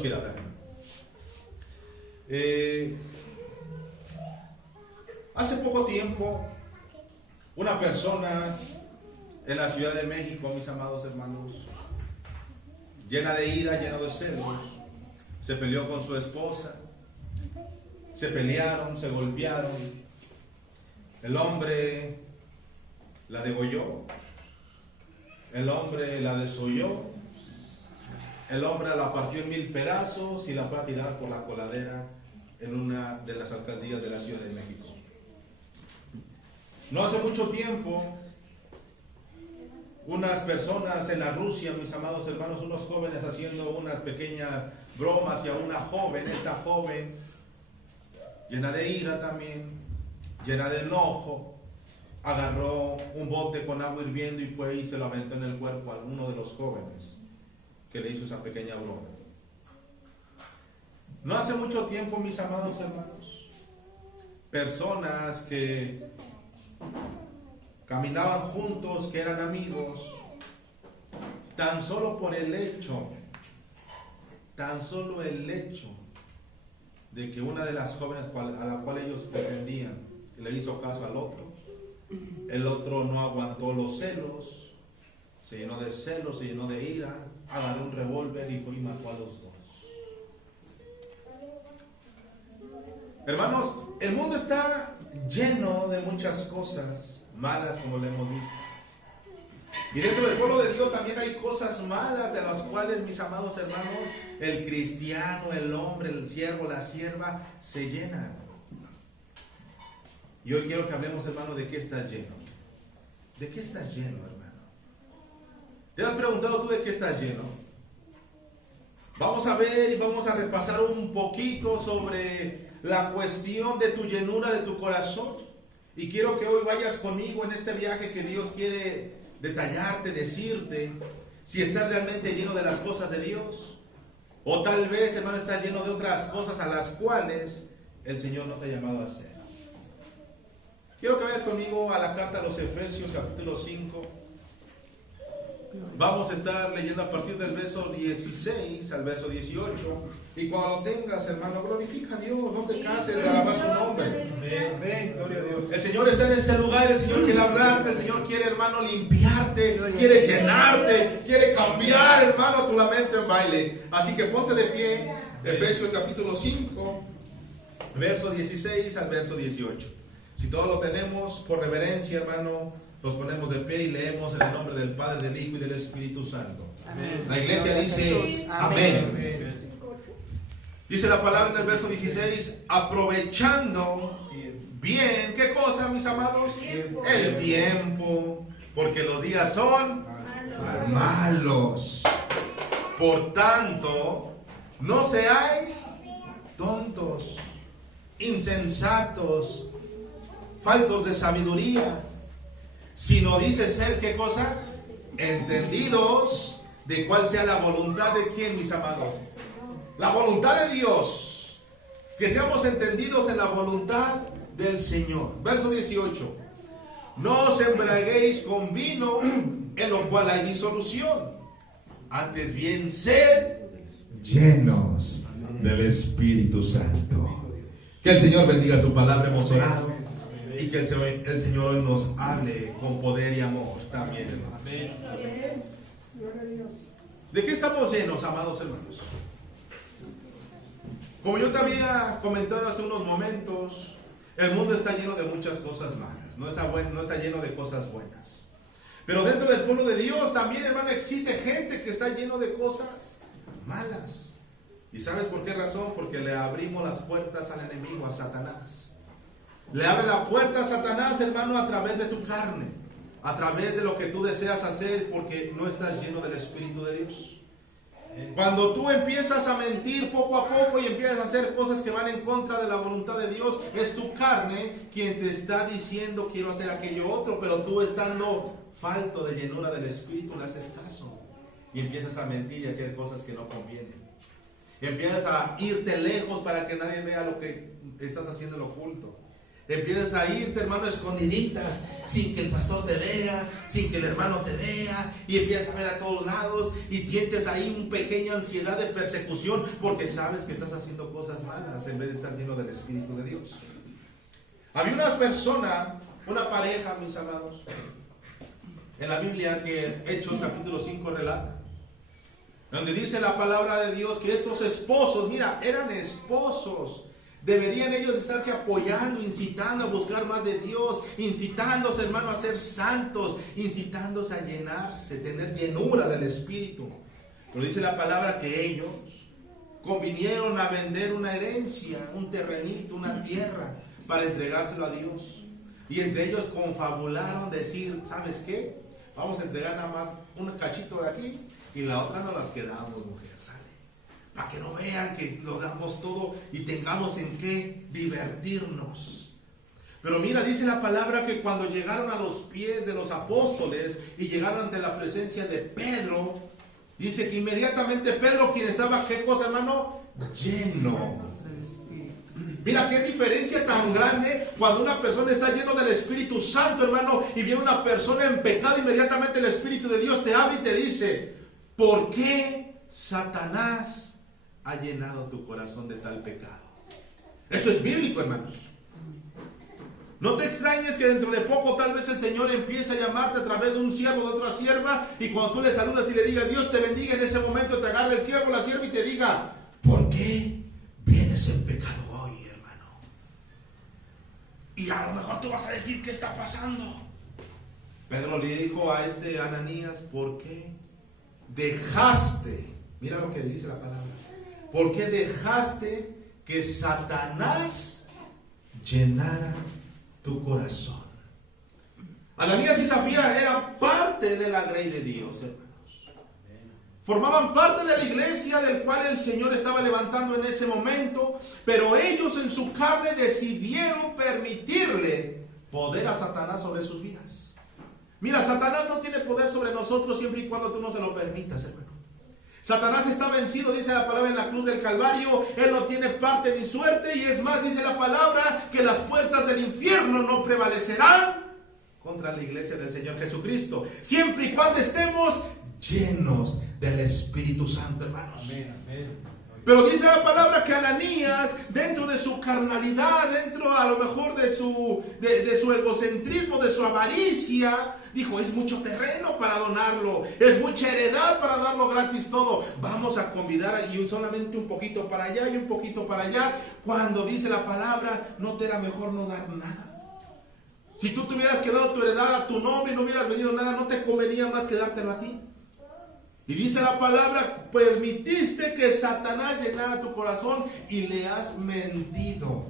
quiere hablar. Hace poco tiempo, una persona en la Ciudad de México, mis amados hermanos, llena de ira, llena de celos, se peleó con su esposa, se pelearon, se golpearon, el hombre la degolló, el hombre la desolló, el hombre la partió en 1000 pedazos y la fue a tirar por la coladera en una de las alcaldías de la Ciudad de México. No hace mucho tiempo, unas personas en la Rusia, mis amados hermanos, unos jóvenes haciendo unas pequeñas bromas y a una joven, esta joven, llena de ira también, llena de enojo, agarró un bote con agua hirviendo y fue y se lo aventó en el cuerpo a uno de los jóvenes que le hizo esa pequeña broma. No hace mucho tiempo, mis amados hermanos, personas que caminaban juntos, que eran amigos, tan solo por el hecho, tan solo el hecho de que una de las jóvenes a la cual ellos pretendían le hizo caso al otro, el otro no aguantó los celos, se llenó de celos, se llenó de ira, agarró un revólver y fue y mató a los dos. Hermanos, el mundo está lleno de muchas cosas malas, como lo hemos visto. Y dentro del pueblo de Dios también hay cosas malas de las cuales, mis amados hermanos, el cristiano, el hombre, el siervo, la sierva, se llenan. Y hoy quiero que hablemos, hermano, de qué estás lleno. ¿De qué estás lleno, hermano? ¿Te has preguntado tú de qué estás lleno? Vamos a ver y vamos a repasar un poquito sobre la cuestión de tu llenura de tu corazón. Y quiero que hoy vayas conmigo en este viaje que Dios quiere detallarte, decirte si estás realmente lleno de las cosas de Dios. O tal vez, hermano, estás lleno de otras cosas a las cuales el Señor no te ha llamado a hacer. Quiero que vayas conmigo a la carta a los Efesios, capítulo 5. Vamos a estar leyendo a partir del verso 16 al verso 18. Y cuando lo tengas, hermano, glorifica a Dios, no te canses de alabar su nombre. Ven, gloria a Dios. El Señor está en este lugar, el Señor quiere hablarte, el Señor quiere, hermano, limpiarte, quiere llenarte, quiere cambiar, hermano, tu lamento en baile. Así que ponte de pie, Efesios capítulo 5, verso 16 al verso 18. Si todo lo tenemos, por reverencia, hermano, nos ponemos de pie y leemos en el nombre del Padre, del Hijo y del Espíritu Santo. Amén. La iglesia dice, amén. Amén. Dice la palabra en el verso 16, aprovechando bien, ¿qué cosa, mis amados? El tiempo, porque los días son malos. Por tanto, no seáis tontos, insensatos, faltos de sabiduría, sino dice ser, ¿qué cosa? Entendidos de cuál sea la voluntad de quién, mis amados. La voluntad de Dios, que seamos entendidos en la voluntad del Señor. Verso 18. No os embriaguéis con vino, en lo cual hay disolución. Antes bien, sed llenos del Espíritu Santo. Que el Señor bendiga su palabra, hemos orado. Y que el Señor hoy nos hable con poder y amor también, hermanos. ¿De qué estamos llenos, amados hermanos? Como yo te había comentado hace unos momentos, el mundo está lleno de muchas cosas malas, no está lleno de cosas buenas. Pero dentro del pueblo de Dios también, hermano, existe gente que está lleno de cosas malas. ¿Y sabes por qué razón? Porque le abrimos las puertas al enemigo, a Satanás. Le abre la puerta a Satanás, hermano, a través de tu carne, a través de lo que tú deseas hacer, porque no estás lleno del Espíritu de Dios. Cuando tú empiezas a mentir poco a poco y empiezas a hacer cosas que van en contra de la voluntad de Dios, es tu carne quien te está diciendo quiero hacer aquello otro, pero tú estando falto de llenura del Espíritu le haces caso y empiezas a mentir y a hacer cosas que no convienen. Y empiezas a irte lejos para que nadie vea lo que estás haciendo en lo oculto. Empiezas a irte, hermano, escondiditas, sin que el pastor te vea, sin que el hermano te vea, y empiezas a ver a todos lados, y sientes ahí una pequeña ansiedad de persecución, porque sabes que estás haciendo cosas malas, en vez de estar lleno del Espíritu de Dios. Había una persona, una pareja, mis amados, en la Biblia, que Hechos capítulo 5 relata, donde dice la palabra de Dios que estos esposos, mira, eran esposos, deberían ellos estarse apoyando, incitando a buscar más de Dios, incitándose, hermano, a ser santos, incitándose a llenarse, tener llenura del Espíritu. Pero dice la palabra que ellos convinieron a vender una herencia, un terrenito, una tierra, para entregárselo a Dios. Y entre ellos confabularon decir, ¿sabes qué? Vamos a entregar nada más un cachito de aquí y la otra nos las quedamos, mujer, ¿sale? Para que no vean que lo damos todo y tengamos en qué divertirnos. Pero mira, dice la palabra que cuando llegaron a los pies de los apóstoles y llegaron ante la presencia de Pedro, dice que inmediatamente Pedro, quien estaba, ¿qué cosa, hermano? Lleno. Mira qué diferencia tan grande cuando una persona está lleno del Espíritu Santo, hermano, y viene una persona en pecado, inmediatamente el Espíritu de Dios te habla y te dice, ¿por qué Satanás ha llenado tu corazón de tal pecado? Eso es bíblico, hermanos. No te extrañes que dentro de poco tal vez el Señor empiece a llamarte a través de un siervo, de otra sierva, y cuando tú le saludas y le digas, Dios te bendiga, en ese momento te agarra el siervo, la sierva y te diga, ¿por qué vienes en pecado hoy, hermano? Y a lo mejor tú vas a decir, ¿qué está pasando? Pedro le dijo a Ananías, ¿por qué dejaste? Mira lo que dice la palabra. ¿Por qué dejaste que Satanás llenara tu corazón? Ananías y Zafira eran parte de la grey de Dios, hermanos. Formaban parte de la iglesia del cual el Señor estaba levantando en ese momento, pero ellos en su carne decidieron permitirle poder a Satanás sobre sus vidas. Mira, Satanás no tiene poder sobre nosotros siempre y cuando tú no se lo permitas, hermano. Satanás está vencido, dice la palabra en la cruz del Calvario. Él no tiene parte ni suerte, y es más, dice la palabra que las puertas del infierno no prevalecerán contra la iglesia del Señor Jesucristo, siempre y cuando estemos llenos del Espíritu Santo, hermanos. Amén, amén. Pero dice la palabra que Ananías, dentro de su carnalidad, dentro a lo mejor de su egocentrismo, de su avaricia, dijo, es mucho terreno para donarlo, es mucha heredad para darlo gratis todo. Vamos a convidar y solamente un poquito para allá y un poquito para allá, cuando dice la palabra, ¿no te era mejor no dar nada? Si tú te hubieras quedado tu heredad a tu nombre y no hubieras venido nada, ¿no te convenía más que dártelo a ti? Y dice la palabra, permitiste que Satanás llenara tu corazón y le has mentido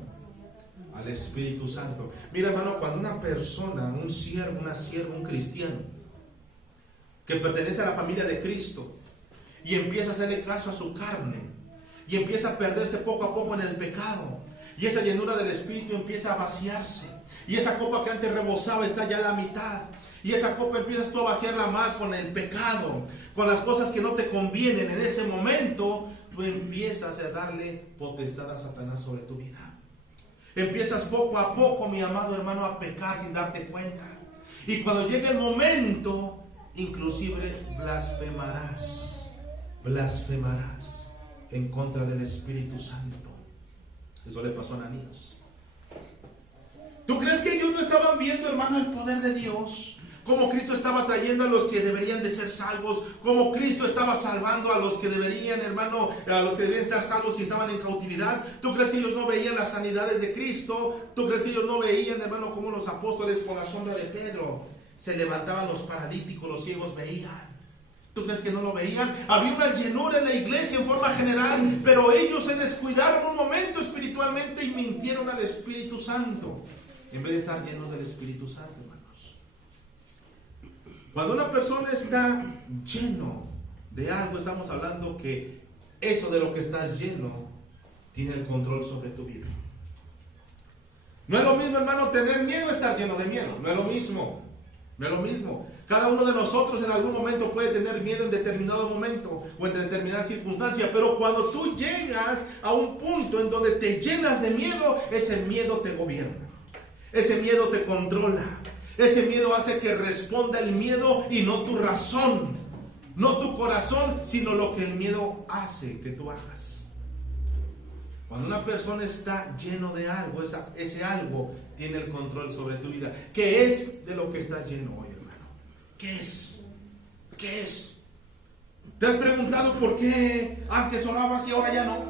al Espíritu Santo. Mira, hermano, cuando una persona, un siervo, una sierva, un cristiano que pertenece a la familia de Cristo y empieza a hacerle caso a su carne y empieza a perderse poco a poco en el pecado, y esa llenura del Espíritu empieza a vaciarse, y esa copa que antes rebosaba está ya a la mitad, y esa copa empiezas tú a vaciarla más con el pecado, con las cosas que no te convienen. En ese momento tú empiezas a darle potestad a Satanás sobre tu vida. Empiezas poco a poco, mi amado hermano, a pecar sin darte cuenta. Y cuando llegue el momento, inclusive blasfemarás en contra del Espíritu Santo. Eso le pasó a Ananías. ¿Tú crees que ellos no estaban viendo, hermano, el poder de Dios? Cómo Cristo estaba trayendo a los que deberían de ser salvos, cómo Cristo estaba salvando a los que deberían, hermano, a los que deberían estar salvos y estaban en cautividad. ¿Tú crees que ellos no veían las sanidades de Cristo? ¿Tú crees que ellos no veían, hermano, cómo los apóstoles con la sombra de Pedro se levantaban los paralíticos, los ciegos veían? ¿Tú crees que no lo veían? Había una llenura en la iglesia en forma general, pero ellos se descuidaron un momento espiritualmente y mintieron al Espíritu Santo, en vez de estar llenos del Espíritu Santo, hermanos. Cuando una persona está lleno de algo, estamos hablando que eso de lo que estás lleno tiene el control sobre tu vida. No es lo mismo, hermano, tener miedo a estar lleno de miedo. No es lo mismo. No es lo mismo. Cada uno de nosotros en algún momento puede tener miedo en determinado momento o en determinada circunstancia, pero cuando tú llegas a un punto en donde te llenas de miedo, ese miedo te gobierna. Ese miedo te controla. Ese miedo hace que responda el miedo y no tu razón. No tu corazón, sino lo que el miedo hace que tú hagas. Cuando una persona está lleno de algo, ese algo tiene el control sobre tu vida. ¿Qué es de lo que estás lleno hoy, hermano? ¿Qué es? ¿Qué es? ¿Te has preguntado por qué antes orabas y ahora ya no?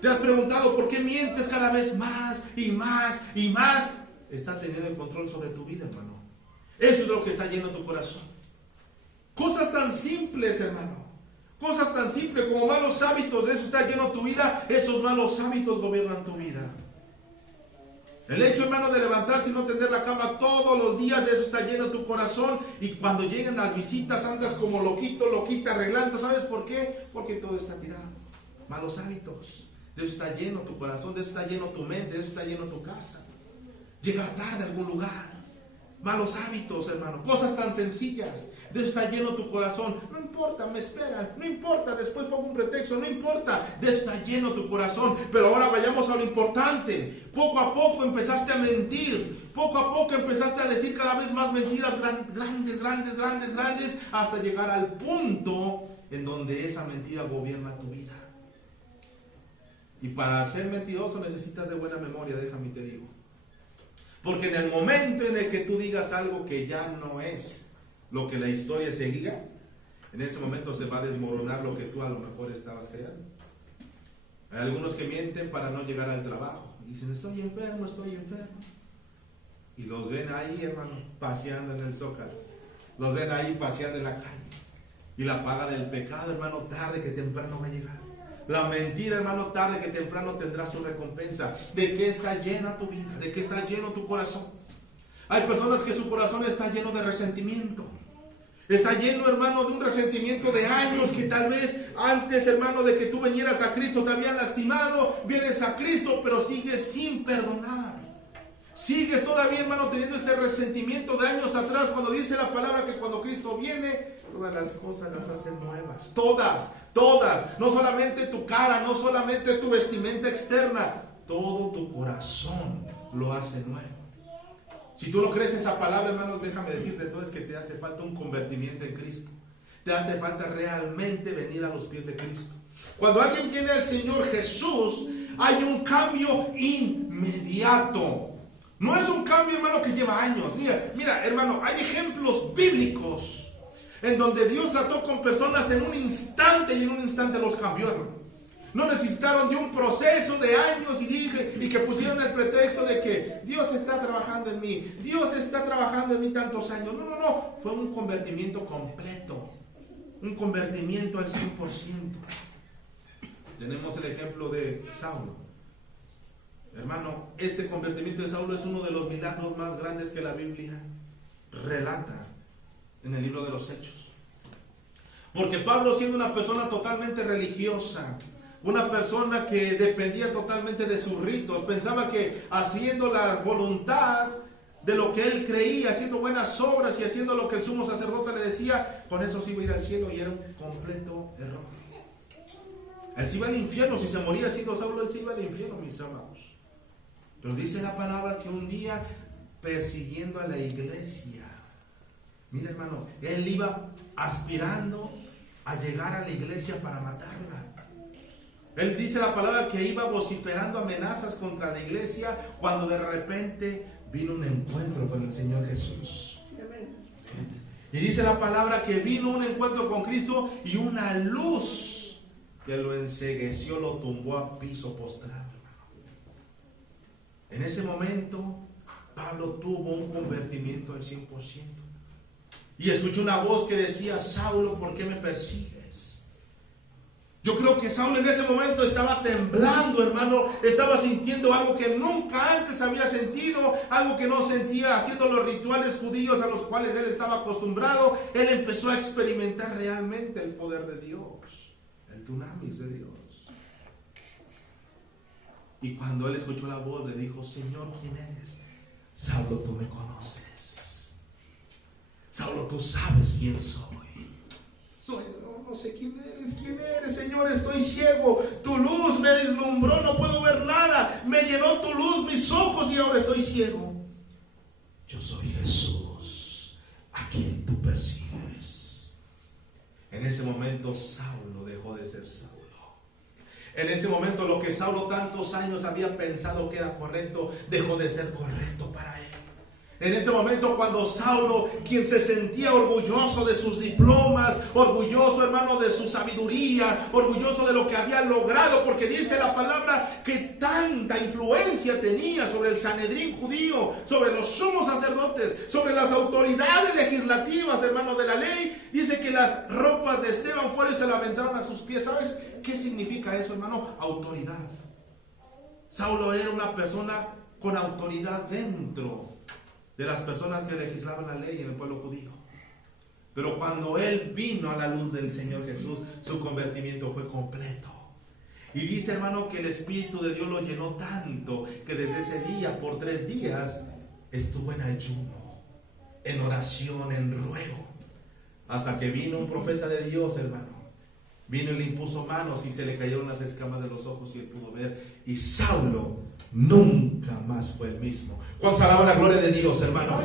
¿Te has preguntado por qué mientes cada vez más y más y más? Está teniendo el control sobre tu vida, hermano. Eso es lo que está lleno tu corazón. Cosas tan simples, hermano. Cosas tan simples como malos hábitos, de eso está lleno tu vida. Esos malos hábitos gobiernan tu vida. El hecho, hermano, de levantarse y no tender la cama todos los días, de eso está lleno tu corazón. Y cuando llegan las visitas andas como loquito, loquita, arreglando. ¿Sabes por qué? Porque todo está tirado. Malos hábitos. De eso está lleno tu corazón, de eso está lleno tu mente, de eso está lleno tu casa. Llegar tarde a algún lugar. Malos hábitos, hermano. Cosas tan sencillas. De eso está lleno tu corazón. No importa, me esperan. No importa, después pongo un pretexto. No importa. De eso está lleno tu corazón. Pero ahora vayamos a lo importante. Poco a poco empezaste a mentir. Poco a poco empezaste a decir cada vez más mentiras grandes, hasta llegar al punto en donde esa mentira gobierna tu vida. Y para ser mentiroso necesitas de buena memoria, déjame te digo. Porque en el momento en el que tú digas algo que ya no es lo que la historia seguía, en ese momento se va a desmoronar lo que tú a lo mejor estabas creando. Hay algunos que mienten para no llegar al trabajo. Dicen, estoy enfermo. Y los ven ahí, hermano, paseando en el Zócalo. Los ven ahí paseando en la calle. Y la paga del pecado, hermano, tarde que temprano va a llegar. La mentira, hermano, tarde que temprano tendrá su recompensa. ¿De qué está llena tu vida? ¿De qué está lleno tu corazón? Hay personas que su corazón está lleno de resentimiento. Está lleno, hermano, de un resentimiento de años que tal vez antes, hermano, de que tú vinieras a Cristo te habían lastimado. Vienes a Cristo, pero sigues sin perdonar. Sigues todavía, hermano, teniendo ese resentimiento de años atrás, cuando dice la palabra que cuando Cristo viene, todas las cosas las hacen nuevas. Todas. No solamente tu cara, no solamente tu vestimenta externa, todo tu corazón lo hace nuevo. Si tú no crees esa palabra, hermano, déjame decirte entonces que te hace falta un convertimiento en Cristo. Te hace falta realmente venir a los pies de Cristo. Cuando alguien tiene al Señor Jesús, hay un cambio inmediato. No es un cambio, hermano, que lleva años. Mira, hermano, hay ejemplos bíblicos en donde Dios trató con personas en un instante y en un instante los cambió, hermano. No necesitaron de un proceso de años y que pusieron el pretexto de que Dios está trabajando en mí. Dios está trabajando en mí tantos años. No. Fue un convertimiento completo. Un convertimiento al 100%. Tenemos el ejemplo de Saulo. Hermano, este convertimiento de Saulo es uno de los milagros más grandes que la Biblia relata en el libro de los Hechos. Porque Pablo, siendo una persona totalmente religiosa, una persona que dependía totalmente de sus ritos, pensaba que haciendo la voluntad de lo que él creía, haciendo buenas obras y haciendo lo que el sumo sacerdote le decía, con eso se iba a ir al cielo, y era un completo error. Él se iba al infierno. Si se moría siendo Saulo, él se iba al infierno, mis amados. Pero dice la palabra que un día, persiguiendo a la iglesia, mira, hermano, él iba aspirando a llegar a la iglesia para matarla. Él dice la palabra que iba vociferando amenazas contra la iglesia, cuando de repente vino un encuentro con el Señor Jesús. Y dice la palabra que vino un encuentro con Cristo y una luz que lo encegueció, lo tumbó a piso postrado. En ese momento, Pablo tuvo un convertimiento al 100%. Y escuchó una voz que decía, Saulo, ¿por qué me persigues? Yo creo que Saulo en ese momento estaba temblando, hermano. Estaba sintiendo algo que nunca antes había sentido, algo que no sentía haciendo los rituales judíos a los cuales él estaba acostumbrado. Él empezó a experimentar realmente el poder de Dios, el dunamis de Dios. Y cuando él escuchó la voz, le dijo, Señor, ¿quién eres? Saulo, tú me conoces. Saulo, tú sabes quién soy. No sé quién eres, Señor, estoy ciego. Tu luz me deslumbró, no puedo ver nada. Me llenó tu luz mis ojos y ahora estoy ciego. yo soy Jesús, a quien tú persigues. En ese momento Saulo dejó de ser Saulo. En ese momento lo que Saulo tantos años había pensado que era correcto, dejó de ser correcto para él. En ese momento cuando Saulo, quien se sentía orgulloso de sus diplomas, orgulloso, hermano, de su sabiduría, orgulloso de lo que había logrado, porque dice la palabra que tanta influencia tenía sobre el Sanedrín judío, sobre los sumos sacerdotes, sobre las autoridades legislativas, hermano, de la ley, dice que las ropas de Esteban fueron y se la aventaron a sus pies. ¿Sabes qué significa eso, hermano? Autoridad. Saulo era una persona con autoridad dentro de las personas que legislaban la ley en el pueblo judío. Pero cuando él vino a la luz del Señor Jesús, su convertimiento fue completo. Y dice, hermano, que el Espíritu de Dios lo llenó tanto que desde ese día, por 3 días, estuvo en ayuno, en oración, en ruego, hasta que vino un profeta de Dios, hermano. Vino y le impuso manos y se le cayeron las escamas de los ojos y él pudo ver. Y Saulo nunca más fue el mismo. ¿Cuántos alaban la gloria de Dios, hermano?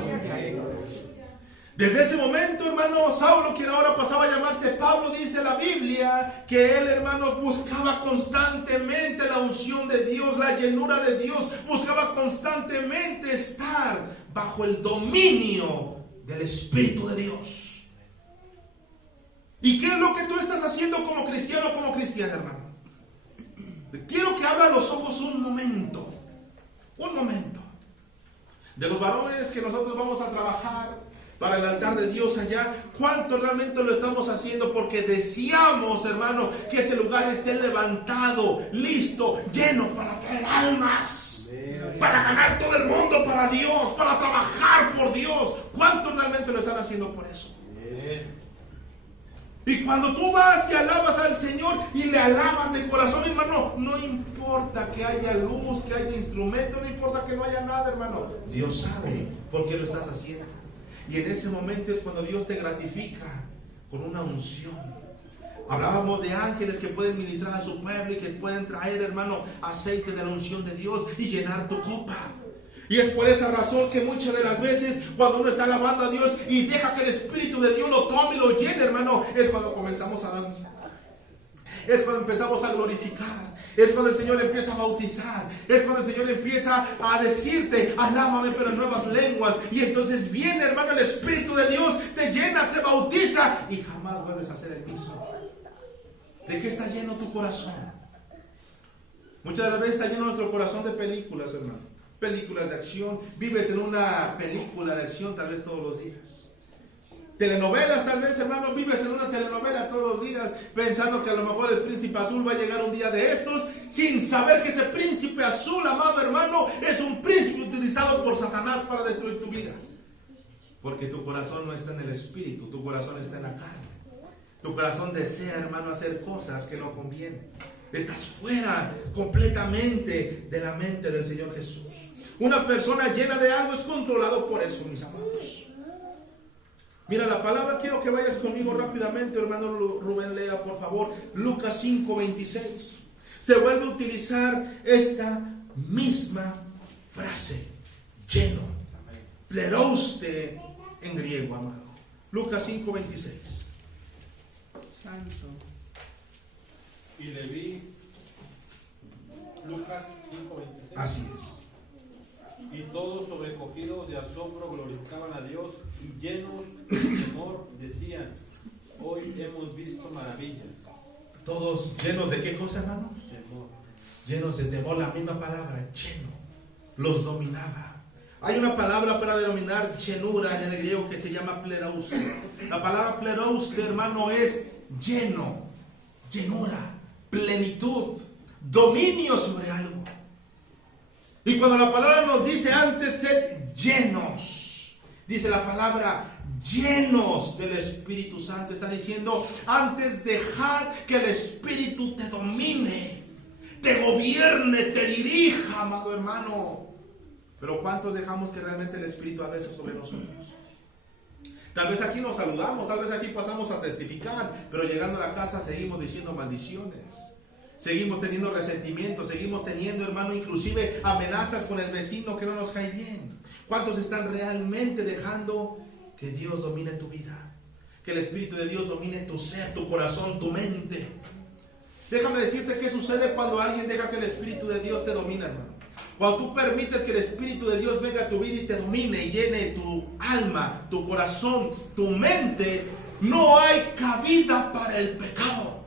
Desde ese momento, hermano, Saulo, quien ahora pasaba a llamarse Pablo, dice la Biblia que él, hermano, buscaba constantemente la unción de Dios, la llenura de Dios, buscaba constantemente estar bajo el dominio del Espíritu de Dios. ¿Y qué es lo que tú estás haciendo como cristiano, como cristiana, hermano? Quiero que abra los ojos un momento. De los varones que nosotros vamos a trabajar para el altar de Dios allá, ¿cuánto realmente lo estamos haciendo? Porque deseamos, hermano, que ese lugar esté levantado, listo, lleno para traer almas, para ganar todo el mundo para Dios, para trabajar por Dios. ¿Cuántos realmente lo están haciendo por eso? Y cuando tú vas y alabas al Señor y le alabas de corazón, hermano, no importa que haya luz, que haya instrumento, no importa que no haya nada, hermano. Dios sabe por qué lo estás haciendo. Y en ese momento es cuando Dios te gratifica con una unción. Hablábamos de ángeles que pueden ministrar a su pueblo y que pueden traer, hermano, aceite de la unción de Dios y llenar tu copa. Y es por esa razón que muchas de las veces cuando uno está alabando a Dios y deja que el Espíritu de Dios lo tome y lo llene, hermano, es cuando comenzamos a danzar. Es cuando empezamos a glorificar. Es cuando el Señor empieza a bautizar. Es cuando el Señor empieza a decirte, alábame pero en nuevas lenguas. Y entonces viene, hermano, el Espíritu de Dios, te llena, te bautiza y jamás vuelves a ser el mismo. ¿De qué está lleno tu corazón? Muchas de las veces está lleno nuestro corazón de películas, hermano. Películas de acción. Vives en una película de acción tal vez todos los días. Telenovelas tal vez, hermano. Vives en una telenovela todos los días pensando que a lo mejor el príncipe azul va a llegar un día de estos, sin saber que ese príncipe azul, amado hermano, es un príncipe utilizado por Satanás para destruir tu vida. Porque tu corazón no está en el espíritu, tu corazón está en la carne. Tu corazón desea, hermano, hacer cosas que no convienen. Estás fuera completamente de la mente del Señor Jesús. Una persona llena de algo es controlado por eso, mis amados. Mira la palabra, quiero que vayas conmigo rápidamente, hermano Rubén, lea por favor Lucas 5:26. Se vuelve a utilizar esta misma frase, lleno, plerouste en griego, amado. Lucas 5:26. Santo. Y le vi, Lucas 5:26. Así es. Y todos sobrecogidos de asombro glorificaban a Dios y llenos de temor decían, hoy hemos visto maravillas. Todos llenos de qué cosa, hermano? Temor. Llenos de temor, la misma palabra, lleno, los dominaba. Hay una palabra para denominar llenura en el griego que se llama plerouste. La palabra plerouste, hermano, es lleno, llenura, plenitud, dominio sobre algo. Y cuando la palabra nos dice antes sed llenos, dice la palabra llenos del Espíritu Santo, está diciendo antes dejar que el Espíritu te domine, te gobierne, te dirija, amado hermano. Pero ¿cuántos dejamos que realmente el Espíritu haga eso sobre nosotros? Tal vez aquí nos saludamos, tal vez aquí pasamos a testificar, pero llegando a la casa seguimos diciendo maldiciones. Seguimos teniendo resentimiento, seguimos teniendo, hermano, inclusive amenazas con el vecino que no nos cae bien. ¿Cuántos están realmente dejando que Dios domine tu vida? Que el Espíritu de Dios domine tu ser, tu corazón, tu mente. Déjame decirte qué sucede cuando alguien deja que el Espíritu de Dios te domine, hermano. Cuando tú permites que el Espíritu de Dios venga a tu vida y te domine y llene tu alma, tu corazón, tu mente, no hay cabida para el pecado.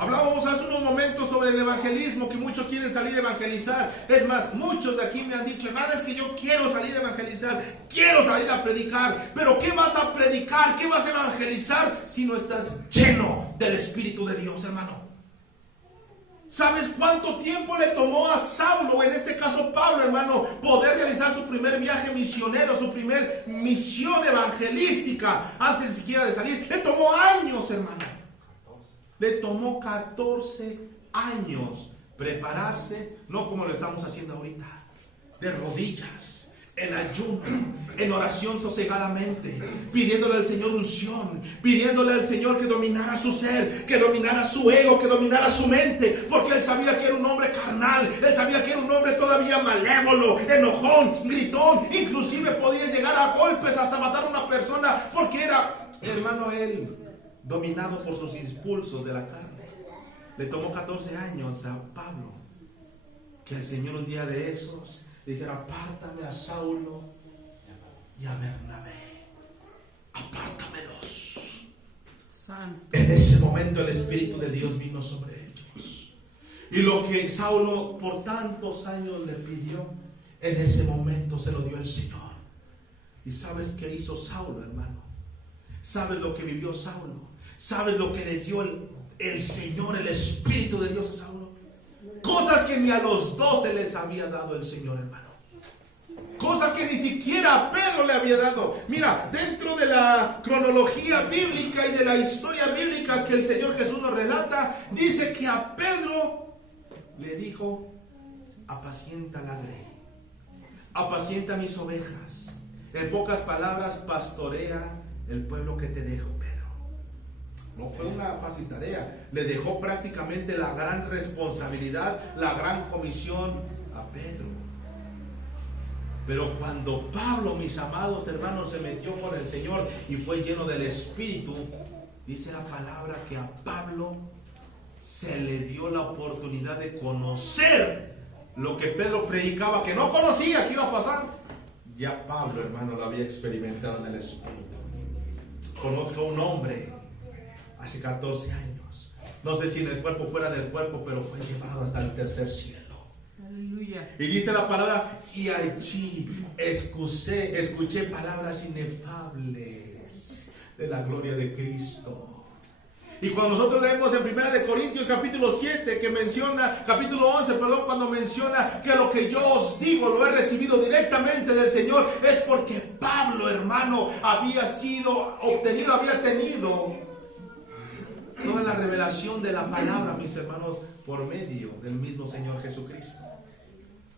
Hablábamos hace unos momentos sobre el evangelismo, que muchos quieren salir a evangelizar. Es más, muchos de aquí me han dicho, hermano, es que yo quiero salir a evangelizar, quiero salir a predicar. Pero ¿qué vas a predicar? ¿Qué vas a evangelizar si no estás lleno del Espíritu de Dios, hermano? ¿Sabes cuánto tiempo le tomó a Saulo, en este caso Pablo, hermano, poder realizar su primer viaje misionero, su primer misión evangelística, antes siquiera de salir? Le tomó años, hermano. Le tomó 14 años prepararse, no como lo estamos haciendo ahorita, de rodillas, en ayuno, en oración sosegadamente, pidiéndole al Señor unción, pidiéndole al Señor que dominara su ser, que dominara su ego, que dominara su mente, porque él sabía que era un hombre carnal, él sabía que era un hombre todavía malévolo, enojón, gritón, inclusive podía llegar a golpes hasta matar a una persona, porque era, hermano, él dominado por sus impulsos de la carne. Le tomó 14 años a Pablo que el Señor un día de esos dijera: apártame a Saulo y a Bernabé, apártamelos. En ese momento el Espíritu de Dios vino sobre ellos, y lo que Saulo por tantos años le pidió, en ese momento se lo dio el Señor. ¿Y sabes qué hizo Saulo, hermano? ¿Sabes lo que vivió Saulo? ¿Sabes lo que le dio el Señor, el Espíritu de Dios a Saulo? Cosas que ni a los 12 les había dado el Señor, hermano. Cosas que ni siquiera a Pedro le había dado. Mira, dentro de la cronología bíblica y de la historia bíblica que el Señor Jesús nos relata, dice que a Pedro le dijo: apacienta la grey, apacienta mis ovejas. En pocas palabras, pastorea el pueblo que te dejo, Pedro. No fue una fácil tarea. Le dejó prácticamente la gran responsabilidad, la gran comisión a Pedro. Pero cuando Pablo, mis amados hermanos, se metió con el Señor y fue lleno del Espíritu, dice la palabra que a Pablo se le dio la oportunidad de conocer lo que Pedro predicaba, que no conocía que iba a pasar. Ya Pablo, hermano, lo había experimentado en el Espíritu. Conozco a un hombre hace 14 años, no sé si en el cuerpo, fuera del cuerpo, pero fue llevado hasta el tercer cielo. Aleluya. Y dice la palabra: y allí escuché palabras inefables de la gloria de Cristo. Y cuando nosotros leemos en 1 de Corintios capítulo 7, que menciona, capítulo 11, perdón, cuando menciona que lo que yo os digo lo he recibido directamente del Señor, es porque Pablo, hermano, había tenido toda la revelación de la palabra, mis hermanos, por medio del mismo Señor Jesucristo.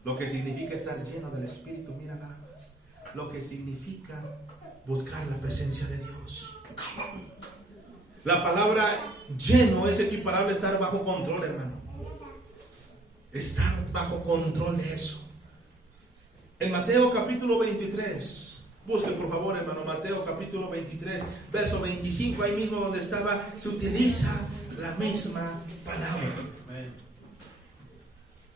Lo que significa estar lleno del Espíritu, mira nada más. Lo que significa buscar la presencia de Dios. La palabra lleno es equiparable a estar bajo control, hermano. Estar bajo control de eso. En Mateo capítulo 23, busque por favor, hermano, Mateo capítulo 23, verso 25, ahí mismo donde estaba, se utiliza la misma palabra. Amén.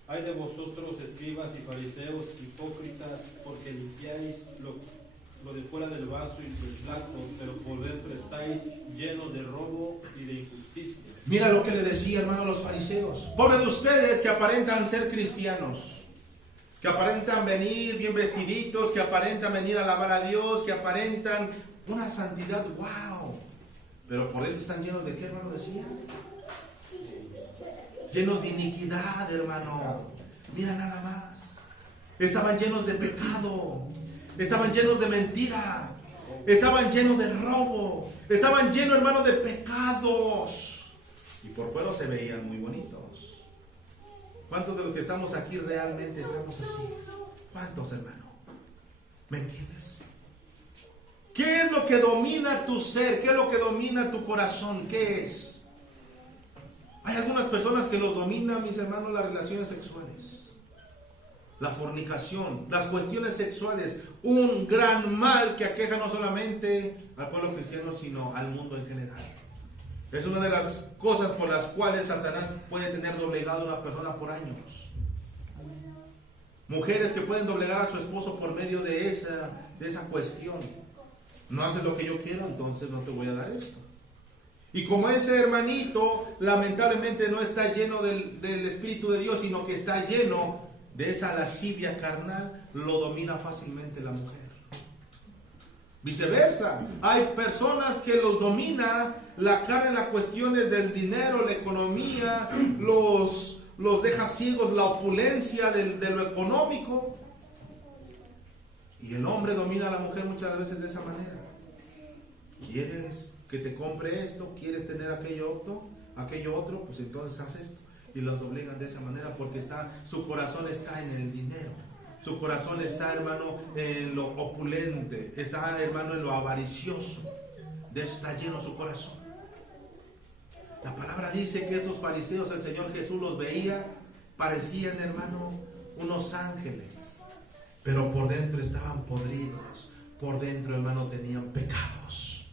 Hay de vosotros, escribas y fariseos, hipócritas, porque limpiáis lo de fuera del vaso y del plato, pero por dentro estáis llenos de robo y de injusticia. Mira lo que le decía, hermano, a los fariseos: pobre de ustedes que aparentan ser cristianos, que aparentan venir bien vestiditos, que aparentan venir a alabar a Dios, que aparentan una santidad, wow, pero por dentro están llenos de ¿qué, hermano, decía? Llenos de iniquidad, hermano. Mira nada más. Estaban llenos de pecado, estaban llenos de mentira, estaban llenos de robo, estaban llenos, hermano, de pecados, y por fuera se veían muy bonitos. ¿Cuántos de los que estamos aquí realmente estamos así? ¿Cuántos, hermano? ¿Me entiendes? ¿Qué es lo que domina tu ser? ¿Qué es lo que domina tu corazón? ¿Qué es? Hay algunas personas que los dominan, mis hermanos, las relaciones sexuales, la fornicación, las cuestiones sexuales, un gran mal que aqueja no solamente al pueblo cristiano, sino al mundo en general. Es una de las cosas por las cuales Satanás puede tener doblegado a una persona por años. Mujeres que pueden doblegar a su esposo por medio de esa cuestión. No haces lo que yo quiero, entonces no te voy a dar esto. Y como ese hermanito lamentablemente no está lleno del Espíritu de Dios, sino que está lleno de esa lascivia carnal, lo domina fácilmente la mujer. Viceversa, hay personas que los domina la carne en las cuestiones del dinero, la economía, los deja ciegos la opulencia de lo económico. Y el hombre domina a la mujer muchas veces de esa manera. ¿Quieres que te compre esto? ¿Quieres tener aquello otro? Pues entonces haz esto. Y los obligan de esa manera porque su corazón está en el dinero. Su corazón está, hermano, en lo opulente. Está, hermano, en lo avaricioso. De eso está lleno su corazón. La palabra dice que estos fariseos, el Señor Jesús los veía, parecían, hermano, unos ángeles. Pero por dentro estaban podridos. Por dentro, hermano, tenían pecados.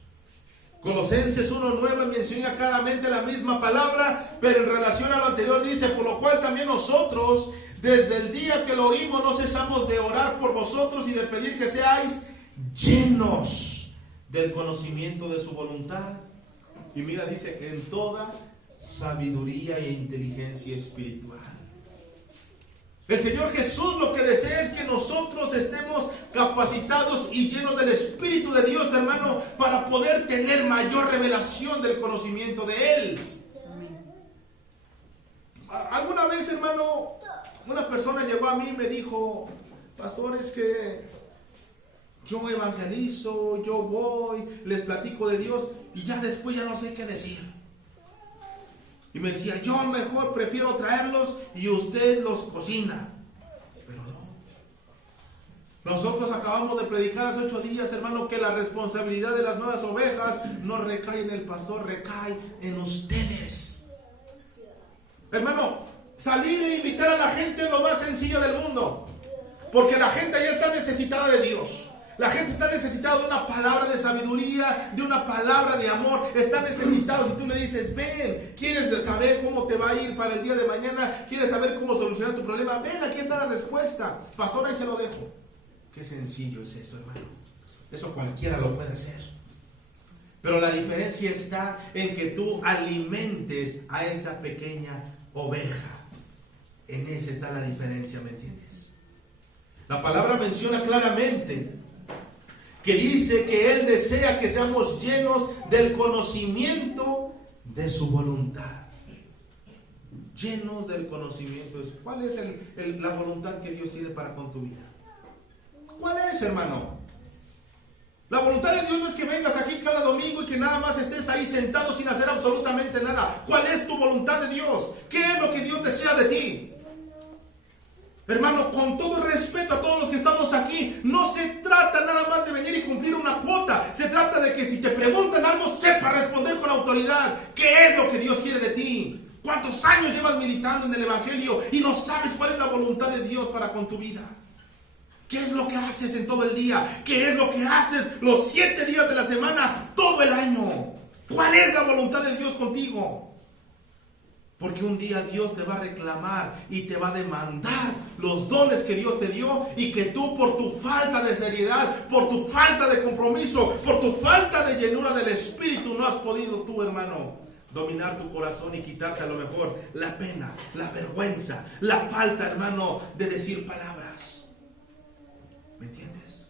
Colosenses 1:9 menciona claramente la misma palabra, pero en relación a lo anterior dice, por lo cual también nosotros, desde el día que lo oímos, no cesamos de orar por vosotros y de pedir que seáis llenos del conocimiento de su voluntad. Y mira, dice, en toda sabiduría e inteligencia espiritual. El Señor Jesús lo que desea es que nosotros estemos capacitados y llenos del Espíritu de Dios, hermano, para poder tener mayor revelación del conocimiento de Él. Alguna vez, hermano, una persona llegó a mí y me dijo, pastor, es que yo evangelizo, yo voy, les platico de Dios y ya después ya no sé qué decir. Y me decía, yo mejor prefiero traerlos y usted los cocina. Pero no. Nosotros acabamos de predicar hace 8 días, hermano, que la responsabilidad de las nuevas ovejas no recae en el pastor, recae en ustedes. Hermano, salir e invitar a la gente es lo más sencillo del mundo. Porque la gente ya está necesitada de Dios. La gente está necesitada de una palabra de sabiduría, de una palabra de amor. Está necesitado. Si tú le dices, ven, ¿quieres saber cómo te va a ir para el día de mañana? ¿Quieres saber cómo solucionar tu problema? Ven, aquí está la respuesta. Pastor, ahí se lo dejo. Qué sencillo es eso, hermano. Eso cualquiera lo puede hacer. Pero la diferencia está en que tú alimentes a esa pequeña oveja. En esa está la diferencia, ¿me entiendes? La palabra menciona claramente que dice que Él desea que seamos llenos del conocimiento de su voluntad. Llenos del conocimiento. ¿Cuál es la voluntad que Dios tiene para con tu vida? ¿Cuál es, hermano? La voluntad de Dios no es que vengas aquí cada domingo y que nada más estés ahí sentado sin hacer absolutamente nada. ¿Cuál es tu voluntad de Dios? ¿Qué es lo que Dios desea de ti? Hermano, con todo respeto a todos los que estamos aquí, no se trata nada más de venir y cumplir una cuota. Se trata de que si te preguntan algo, sepa responder con autoridad. ¿Qué es lo que Dios quiere de ti? ¿Cuántos años llevas militando en el Evangelio y no sabes cuál es la voluntad de Dios para con tu vida? ¿Qué es lo que haces en todo el día? ¿Qué es lo que haces los 7 días de la semana, todo el año? ¿Cuál es la voluntad de Dios contigo? Porque un día Dios te va a reclamar y te va a demandar los dones que Dios te dio y que tú por tu falta de seriedad, por tu falta de compromiso, por tu falta de llenura del Espíritu no has podido tú, hermano, dominar tu corazón y quitarte a lo mejor la pena, la vergüenza, la falta, hermano, de decir palabras. ¿Me entiendes?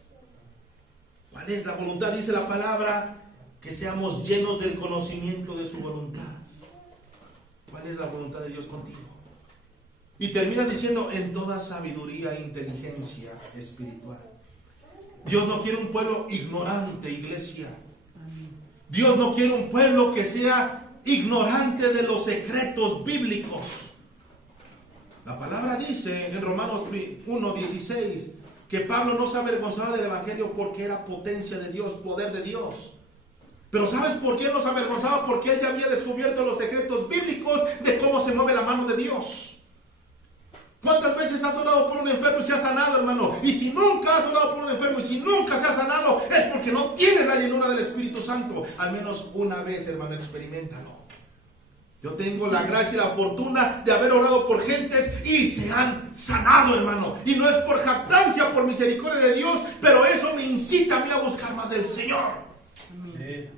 ¿Cuál es la voluntad? Dice la palabra que seamos llenos del conocimiento de su voluntad. ¿Cuál es la voluntad de Dios contigo? Y termina diciendo, en toda sabiduría e inteligencia espiritual. Dios no quiere un pueblo ignorante, iglesia. Dios no quiere un pueblo que sea ignorante de los secretos bíblicos. La palabra dice en Romanos 1:16 que Pablo no se avergonzaba del Evangelio porque era potencia de Dios, poder de Dios. Pero ¿sabes por qué él nos avergonzaba? Porque él ya había descubierto los secretos bíblicos de cómo se mueve la mano de Dios. ¿Cuántas veces has orado por un enfermo y se ha sanado, hermano? Y si nunca has orado por un enfermo y si nunca se ha sanado, es porque no tienes la llenura del Espíritu Santo. Al menos una vez, hermano, experiméntalo. Yo tengo la gracia y la fortuna de haber orado por gentes y se han sanado, hermano. Y no es por jactancia, por misericordia de Dios, pero eso me incita a mí a buscar más del Señor. Sí.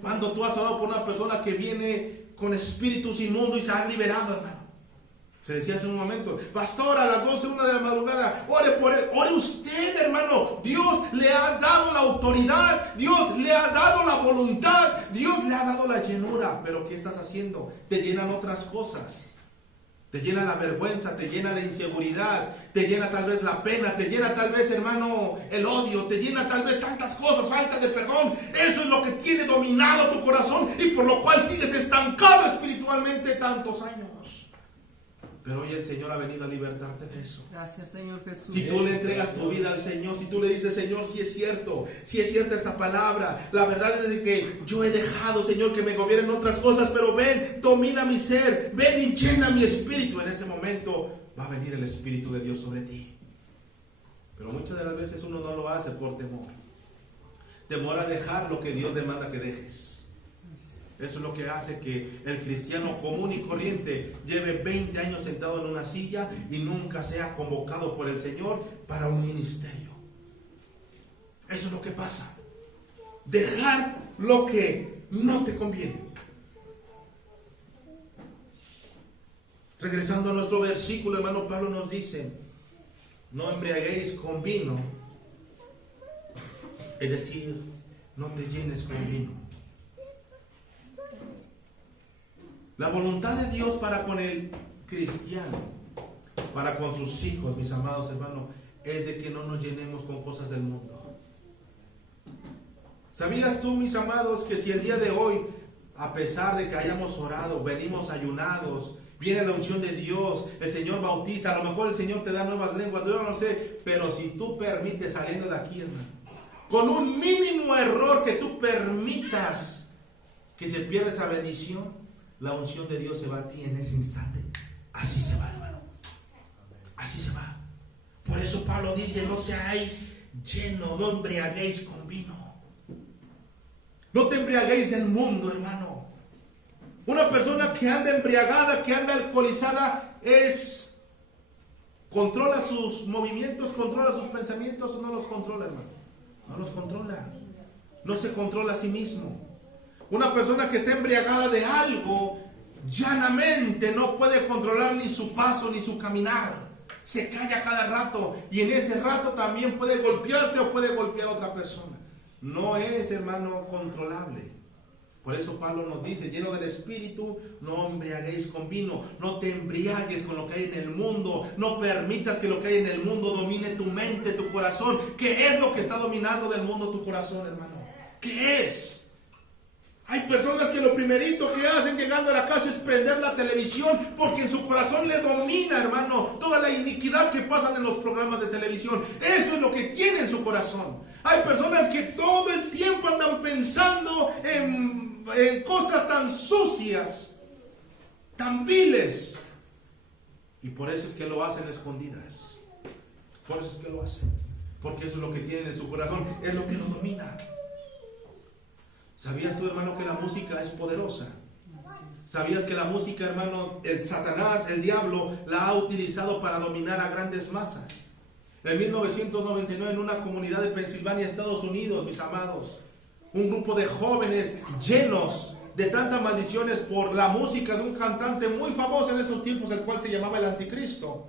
Cuando tú has orado por una persona que viene con espíritus inmundos y se ha liberado, hermano. Se decía hace un momento, pastor, a las 12, 1 de la madrugada, ore por él, ore usted, hermano. Dios le ha dado la autoridad, Dios le ha dado la voluntad, Dios le ha dado la llenura. Pero ¿qué estás haciendo? Te llenan otras cosas. Te llena la vergüenza, te llena la inseguridad, te llena tal vez la pena, te llena tal vez, hermano, el odio, te llena tal vez tantas cosas, falta de perdón. Eso es lo que tiene dominado tu corazón y por lo cual sigues estancado espiritualmente tantos años. Pero hoy el Señor ha venido a libertarte de eso. Gracias, Señor Jesús. Si tú le entregas tu vida al Señor, si tú le dices, Señor, si es cierta esta palabra, la verdad es de que yo he dejado, Señor, que me gobiernen otras cosas, pero ven, domina mi ser, ven y llena mi espíritu. En ese momento va a venir el Espíritu de Dios sobre ti. Pero muchas de las veces uno no lo hace por temor. Temor a dejar lo que Dios demanda que dejes. Eso es lo que hace que el cristiano común y corriente lleve 20 años sentado en una silla y nunca sea convocado por el Señor para un ministerio. Eso es lo que pasa. Dejar lo que no te conviene. Regresando a nuestro versículo, hermano, Pablo nos dice, no embriaguéis con vino. Es decir, no te llenes con vino. La voluntad de Dios para con el cristiano, para con sus hijos, mis amados hermanos, es de que no nos llenemos con cosas del mundo. ¿Sabías tú, mis amados, que si el día de hoy, a pesar de que hayamos orado, venimos ayunados, viene la unción de Dios, el Señor bautiza, a lo mejor el Señor te da nuevas lenguas, yo no sé, pero si tú permites saliendo de aquí, hermano, con un mínimo error que tú permitas que se pierda esa bendición, la unción de Dios se va a ti en ese instante. Así se va, hermano. Así se va. Por eso Pablo dice, no seáis llenos, no embriaguéis con vino. No te embriaguéis del mundo, hermano. Una persona que anda embriagada, que anda alcoholizada, controla sus movimientos, controla sus pensamientos o no los controla, hermano. No los controla. No se controla a sí mismo. Una persona que está embriagada de algo, llanamente no puede controlar ni su paso ni su caminar. Se calla cada rato y en ese rato también puede golpearse o puede golpear a otra persona. No es, hermano, controlable. Por eso Pablo nos dice, lleno del Espíritu, no embriaguéis con vino, no te embriagues con lo que hay en el mundo, no permitas que lo que hay en el mundo domine tu mente, tu corazón. ¿Qué es lo que está dominando del mundo tu corazón, hermano? ¿Qué es? Hay personas que lo primerito que hacen llegando a la casa es prender la televisión porque en su corazón le domina, hermano, toda la iniquidad que pasan en los programas de televisión. Eso es lo que tiene en su corazón. Hay personas que todo el tiempo andan pensando en cosas tan sucias, tan viles. Y por eso es que lo hacen escondidas. Por eso es que lo hacen. Porque eso es lo que tienen en su corazón, es lo que lo domina. ¿Sabías tú, hermano, que la música es poderosa? ¿Sabías que la música, hermano, el Satanás, el diablo, la ha utilizado para dominar a grandes masas? En 1999, en una comunidad de Pensilvania, Estados Unidos, mis amados, un grupo de jóvenes llenos de tantas maldiciones por la música de un cantante muy famoso en esos tiempos, el cual se llamaba el Anticristo,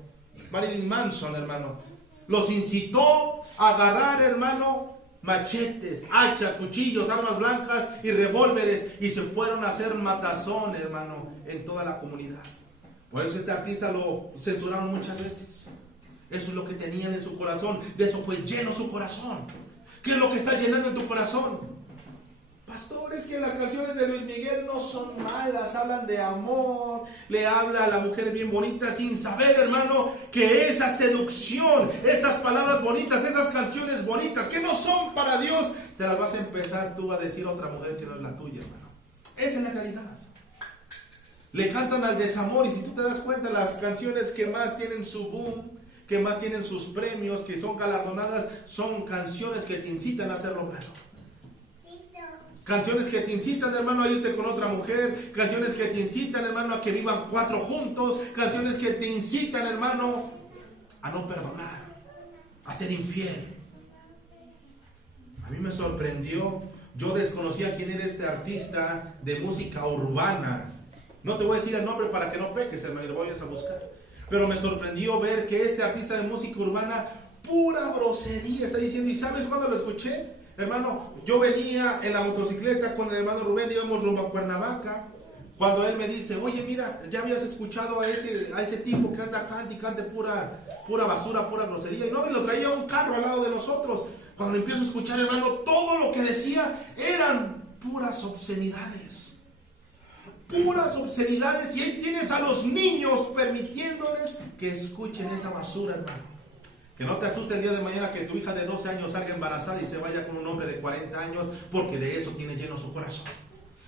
Marilyn Manson, hermano, los incitó a agarrar, hermano, machetes, hachas, cuchillos, armas blancas y revólveres y se fueron a hacer matazón, hermano, en toda la comunidad. Por eso este artista lo censuraron muchas veces. Eso es lo que tenían en su corazón, de eso fue lleno su corazón. ¿Qué es lo que está llenando en tu corazón? pastor, es que las canciones de Luis Miguel no son malas, hablan de amor, le habla a la mujer bien bonita, sin saber, hermano, que esa seducción, esas palabras bonitas, esas canciones bonitas, que no son para Dios, se las vas a empezar tú a decir a otra mujer que no es la tuya, hermano. Esa es la realidad. Le cantan al desamor, y si tú te das cuenta, las canciones que más tienen su boom, que más tienen sus premios, que son galardonadas, son canciones que te incitan a hacer lo malo. Canciones que te incitan, hermano, a irte con otra mujer. Canciones que te incitan, hermano, a que vivan 4 juntos. Canciones que te incitan, hermano, a no perdonar, a ser infiel. A mí me sorprendió. Yo desconocía quién era este artista de música urbana. No te voy a decir el nombre para que no peques, hermano, y lo vayas a buscar. Pero me sorprendió ver que este artista de música urbana, pura grosería está diciendo. ¿Y sabes cuándo lo escuché? Hermano, yo venía en la motocicleta con el hermano Rubén, íbamos rumbo a Cuernavaca, cuando él me dice, oye, mira, ya habías escuchado a ese tipo que anda cante y cante pura basura, pura grosería. Y no, y lo traía un carro al lado de nosotros. Cuando empiezo a escuchar, hermano, todo lo que decía eran puras obscenidades. Puras obscenidades. Y ahí tienes a los niños permitiéndoles que escuchen esa basura, hermano. Que no te asuste el día de mañana que tu hija de 12 años salga embarazada y se vaya con un hombre de 40 años, porque de eso tiene lleno su corazón.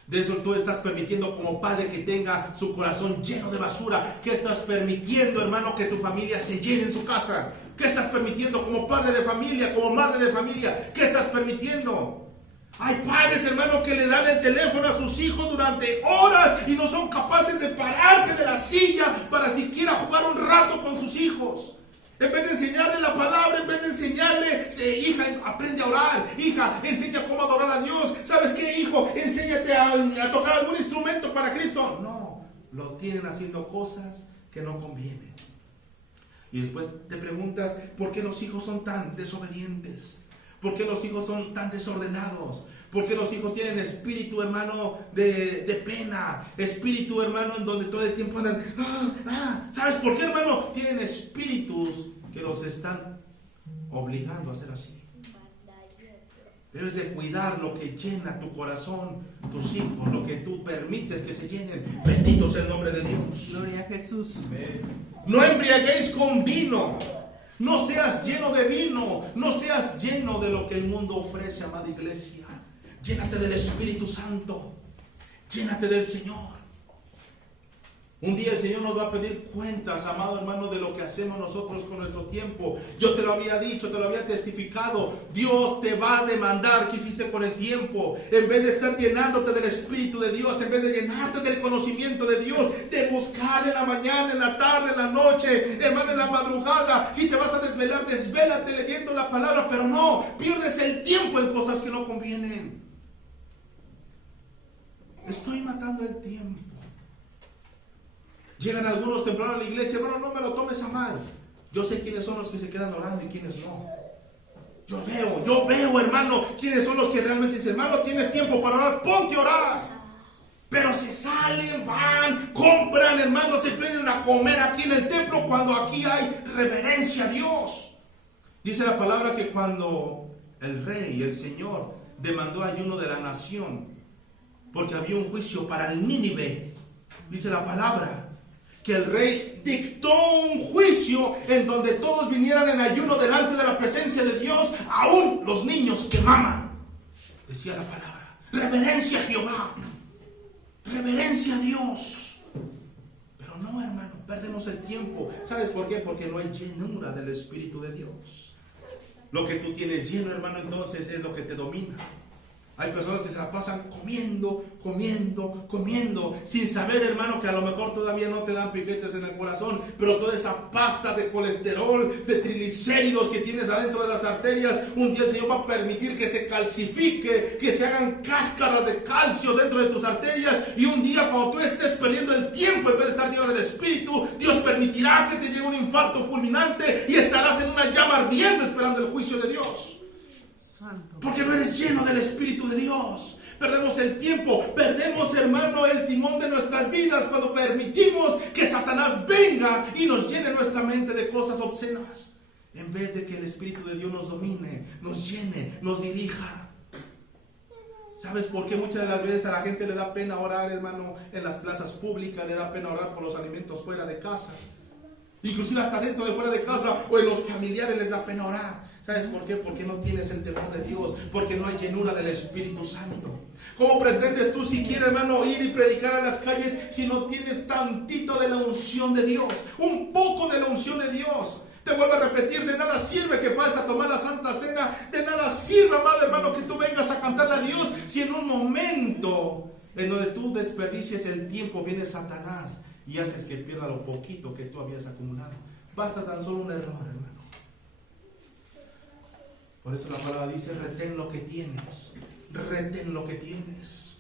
De eso tú estás permitiendo como padre que tenga su corazón lleno de basura. ¿Qué estás permitiendo, hermano, que tu familia se llene en su casa? ¿Qué estás permitiendo como padre de familia, como madre de familia? ¿Qué estás permitiendo? Hay padres, hermano, que le dan el teléfono a sus hijos durante horas y no son capaces de pararse de la silla para siquiera jugar un rato con sus hijos. En vez de enseñarle la palabra, en vez de enseñarle, hija, aprende a orar, hija, enseña cómo adorar a Dios. ¿Sabes qué, hijo? Enséñate a tocar algún instrumento para Cristo. No, lo tienen haciendo cosas que no convienen. Y después te preguntas, ¿por qué los hijos son tan desobedientes? ¿Por qué los hijos son tan desordenados? ¿Por qué los hijos tienen espíritu, hermano, de pena? Espíritu, hermano, en donde todo el tiempo andan. ¿Sabes por qué, hermano? Tienen espíritus que los están obligando a ser así. Debes de cuidar lo que llena tu corazón, tus hijos, lo que tú permites que se llenen. Bendito sea el nombre de Dios. Gloria a Jesús. No embriaguéis con vino. No seas lleno de vino. No seas lleno de lo que el mundo ofrece, amada iglesia. Llénate del Espíritu Santo. Llénate del Señor. Un día el Señor nos va a pedir cuentas, amado hermano, de lo que hacemos nosotros con nuestro tiempo. Yo te lo había dicho, te lo había testificado. Dios te va a demandar qué hiciste con el tiempo. En vez de estar llenándote del Espíritu de Dios, en vez de llenarte del conocimiento de Dios, de buscar en la mañana, en la tarde, en la noche, hermano, en la madrugada. Si te vas a desvelar, desvélate leyendo la palabra, pero no, pierdes el tiempo en cosas que no convienen. Estoy matando el tiempo. Llegan algunos temprano a la iglesia, bueno, no me lo tomes a mal. Yo sé quiénes son los que se quedan orando y quiénes no. Yo veo, hermano, quiénes son los que realmente dicen, hermano, tienes tiempo para orar, ponte a orar. Pero se salen, van, compran, hermano, se vienen a comer aquí en el templo cuando aquí hay reverencia a Dios. Dice la palabra que cuando el rey, el Señor, demandó ayuno de la nación, porque había un juicio para el Nínive, dice la palabra, que el rey dictó un juicio en donde todos vinieran en ayuno delante de la presencia de Dios, aún los niños que maman. Decía la palabra, reverencia a Jehová, reverencia a Dios. Pero no, hermano, perdemos el tiempo. ¿Sabes por qué? Porque no hay llenura del Espíritu de Dios. Lo que tú tienes lleno, hermano, entonces es lo que te domina. Hay personas que se la pasan comiendo, sin saber, hermano, que a lo mejor todavía no te dan piquetes en el corazón, pero toda esa pasta de colesterol, de triglicéridos que tienes adentro de las arterias, un día el Señor va a permitir que se calcifique, que se hagan cáscaras de calcio dentro de tus arterias, y un día cuando tú estés perdiendo el tiempo en vez de estar lleno del Espíritu, Dios permitirá que te llegue un infarto fulminante y estarás en una llama ardiendo esperando el juicio de Dios. Porque no eres lleno del Espíritu de Dios. Perdemos el tiempo, perdemos, hermano, el timón de nuestras vidas cuando permitimos que Satanás venga y nos llene nuestra mente de cosas obscenas, en vez de que el Espíritu de Dios nos domine, nos llene, nos dirija. ¿Sabes por qué muchas de las veces a la gente le da pena orar, hermano, en las plazas públicas? Le da pena orar por los alimentos fuera de casa. Inclusive hasta dentro de fuera de casa o en los familiares les da pena orar. ¿Sabes por qué? Porque no tienes el temor de Dios, porque no hay llenura del Espíritu Santo. ¿Cómo pretendes tú siquiera, hermano, ir y predicar a las calles si no tienes tantito de la unción de Dios? Un poco de la unción de Dios. Te vuelvo a repetir, de nada sirve que vayas a tomar la Santa Cena, de nada sirve, amado hermano, que tú vengas a cantarle a Dios, si en un momento en donde tú desperdicies el tiempo viene Satanás y haces que pierda lo poquito que tú habías acumulado. Basta tan solo un error, hermano. Por eso la palabra dice, retén lo que tienes, retén lo que tienes.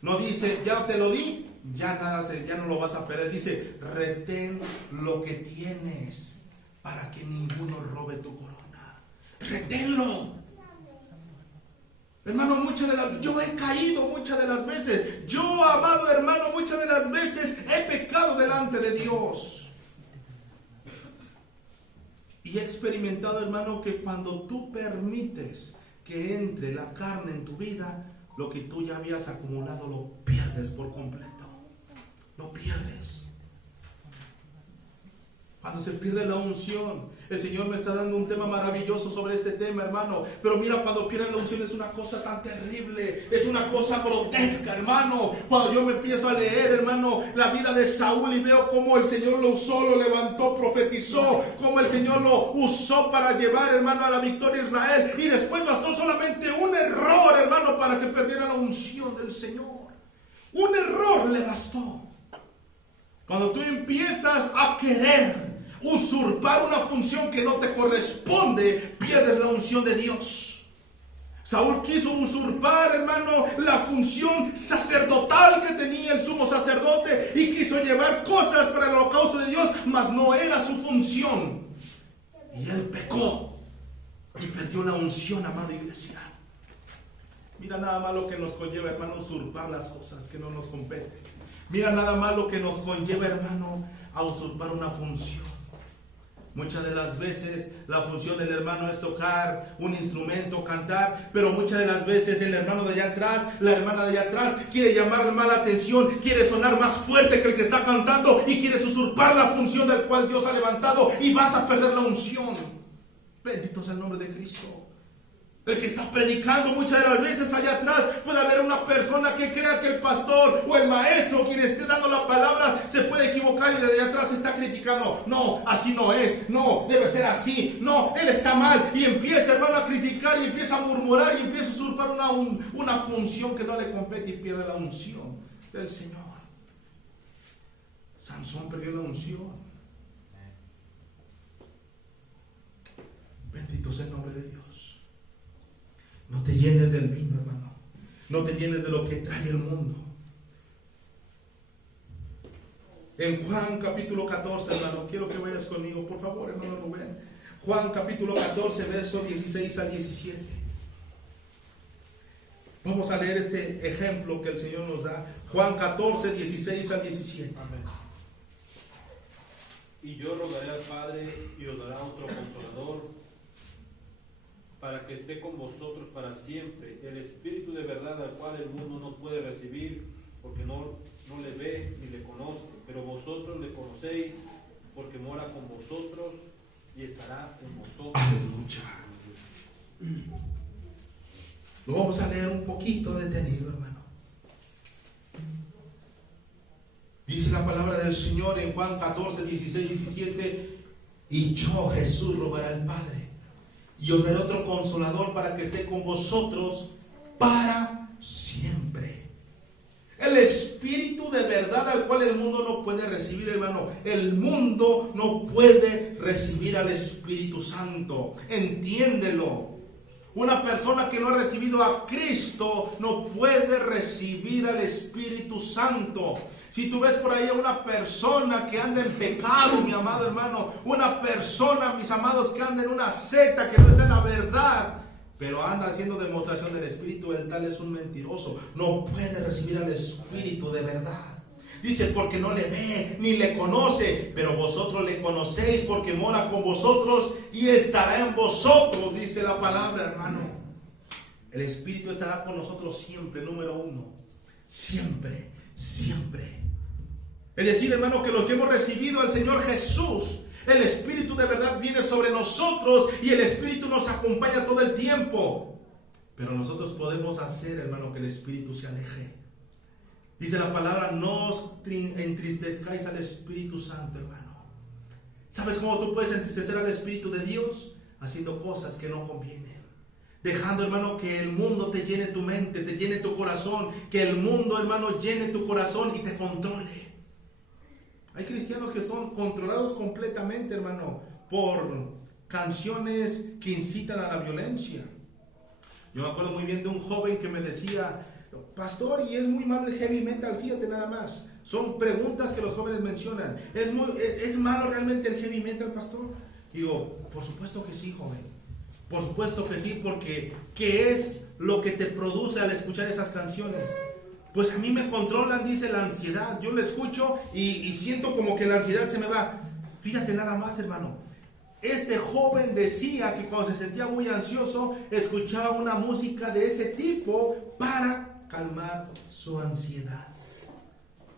No dice, ya te lo di, ya no lo vas a perder. Dice, retén lo que tienes para que ninguno robe tu corona. Reténlo. Hermano, yo he caído muchas de las veces. Yo, amado hermano, muchas de las veces he pecado delante de Dios. Y he experimentado, hermano, que cuando tú permites que entre la carne en tu vida, lo que tú ya habías acumulado lo pierdes por completo. Lo pierdes. Cuando se pierde la unción, el Señor me está dando un tema maravilloso sobre este tema, hermano. Pero mira, cuando pierde la unción es una cosa tan terrible, es una cosa grotesca, hermano. Cuando yo me empiezo a leer, hermano, la vida de Saúl y veo cómo el Señor lo usó, lo levantó, profetizó, cómo el Señor lo usó para llevar, hermano, a la victoria a Israel. Y después bastó solamente un error, hermano, para que perdiera la unción del Señor. Un error le bastó. Cuando tú empiezas a querer usurpar una función que no te corresponde, pierdes la unción de Dios. Saúl quiso usurpar, hermano, la función sacerdotal que tenía el sumo sacerdote y quiso llevar cosas para el holocausto de Dios, mas no era su función. Y él pecó y perdió la unción, amada iglesia. Mira nada más lo que nos conlleva, hermano, usurpar las cosas que no nos competen. Mira nada más lo que nos conlleva, hermano, a usurpar una función. Muchas de las veces la función del hermano es tocar un instrumento, cantar, pero muchas de las veces el hermano de allá atrás, la hermana de allá atrás quiere llamar más la atención, quiere sonar más fuerte que el que está cantando y quieres usurpar la función del cual Dios ha levantado y vas a perder la unción. Bendito sea el nombre de Cristo. El que está predicando muchas de las veces allá atrás, puede haber una persona que crea que el pastor o el maestro quien esté dando la palabra se puede equivocar y desde allá atrás está criticando. No, así no es, no, debe ser así, no, él está mal. Y empieza, hermano, a criticar y empieza a murmurar y empieza a usurpar una función que no le compete y pierde la unción del Señor. Sansón perdió la unción. Bendito sea el nombre de Dios. No te llenes del vino, hermano. No te llenes de lo que trae el mundo. En Juan capítulo 14, hermano, quiero que vayas conmigo, por favor, hermano Rubén. Juan capítulo 14, versos 16 al 17. Vamos a leer este ejemplo que el Señor nos da. Juan 14, 16 al 17. Amén. Y yo rogaré al Padre y os dará otro consolador, para que esté con vosotros para siempre, el Espíritu de verdad al cual el mundo no puede recibir, porque no le ve ni le conoce, pero vosotros le conocéis, porque mora con vosotros y estará en vosotros. Aleluya. Lo vamos a leer un poquito detenido, hermano. Dice la palabra del Señor en Juan 14, 16, 17, y yo, Jesús, rogaré al Padre, y os daré otro consolador para que esté con vosotros para siempre. El Espíritu de verdad al cual el mundo no puede recibir, hermano. El mundo no puede recibir al Espíritu Santo. Entiéndelo. Una persona que no ha recibido a Cristo no puede recibir al Espíritu Santo. Si tú ves por ahí a una persona que anda en pecado, mi amado hermano, una persona, mis amados, que anda en una secta, que no está en la verdad, pero anda haciendo demostración del Espíritu, el tal es un mentiroso. No puede recibir al Espíritu de verdad. Dice, porque no le ve ni le conoce, pero vosotros le conocéis porque mora con vosotros y estará en vosotros, dice la palabra, hermano. El Espíritu estará con nosotros siempre, número uno. Siempre, siempre. Es decir, hermano, que los que hemos recibido al Señor Jesús, el Espíritu de verdad viene sobre nosotros y el Espíritu nos acompaña todo el tiempo. Pero nosotros podemos hacer, hermano, que el Espíritu se aleje. Dice la palabra, no os entristezcáis al Espíritu Santo, hermano. ¿Sabes cómo tú puedes entristecer al Espíritu de Dios? Haciendo cosas que no convienen. Dejando, hermano, que el mundo te llene tu mente, te llene tu corazón. Que el mundo, hermano, llene tu corazón y te controle. Hay cristianos que son controlados completamente, hermano, por canciones que incitan a la violencia. Yo me acuerdo muy bien de un joven que me decía, pastor, y es muy malo el heavy metal, fíjate nada más. Son preguntas que los jóvenes mencionan. ¿Es malo realmente el heavy metal, pastor? Digo, por supuesto que sí, joven. Por supuesto que sí, porque ¿qué es lo que te produce al escuchar esas canciones? Pues a mí me controlan, dice, la ansiedad. Yo lo escucho y siento como que la ansiedad se me va. Fíjate nada más, hermano. Este joven decía que cuando se sentía muy ansioso, escuchaba una música de ese tipo para calmar su ansiedad.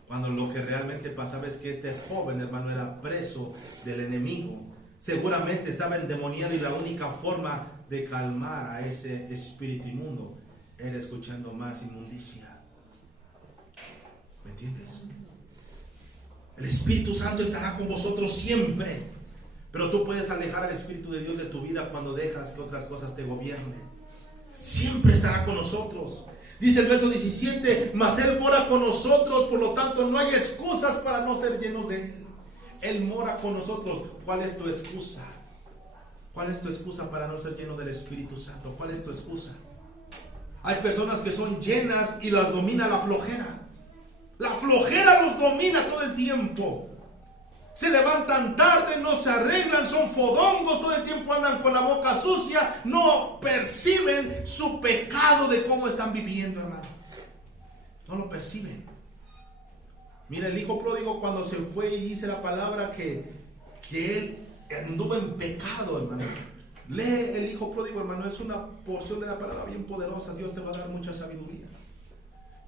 Cuando lo que realmente pasaba es que este joven, hermano, era preso del enemigo. Seguramente estaba endemoniado y la única forma de calmar a ese espíritu inmundo era escuchando más inmundicia. ¿Me entiendes? El Espíritu Santo estará con vosotros siempre. Pero tú puedes alejar al Espíritu de Dios de tu vida cuando dejas que otras cosas te gobiernen. Siempre estará con nosotros. Dice el verso 17, mas Él mora con nosotros, por lo tanto no hay excusas para no ser llenos de Él. Él mora con nosotros. ¿Cuál es tu excusa? ¿Cuál es tu excusa para no ser lleno del Espíritu Santo? ¿Cuál es tu excusa? Hay personas que son llenas y las domina la flojera. La flojera los domina todo el tiempo. Se levantan tarde, no se arreglan, son fodongos, todo el tiempo andan con la boca sucia, no perciben su pecado de cómo están viviendo, hermano. No lo perciben. Mira, el hijo pródigo cuando se fue y dice la palabra que él anduvo en pecado, hermano. Lee el hijo pródigo, hermano, es una porción de la palabra bien poderosa. Dios te va a dar mucha sabiduría.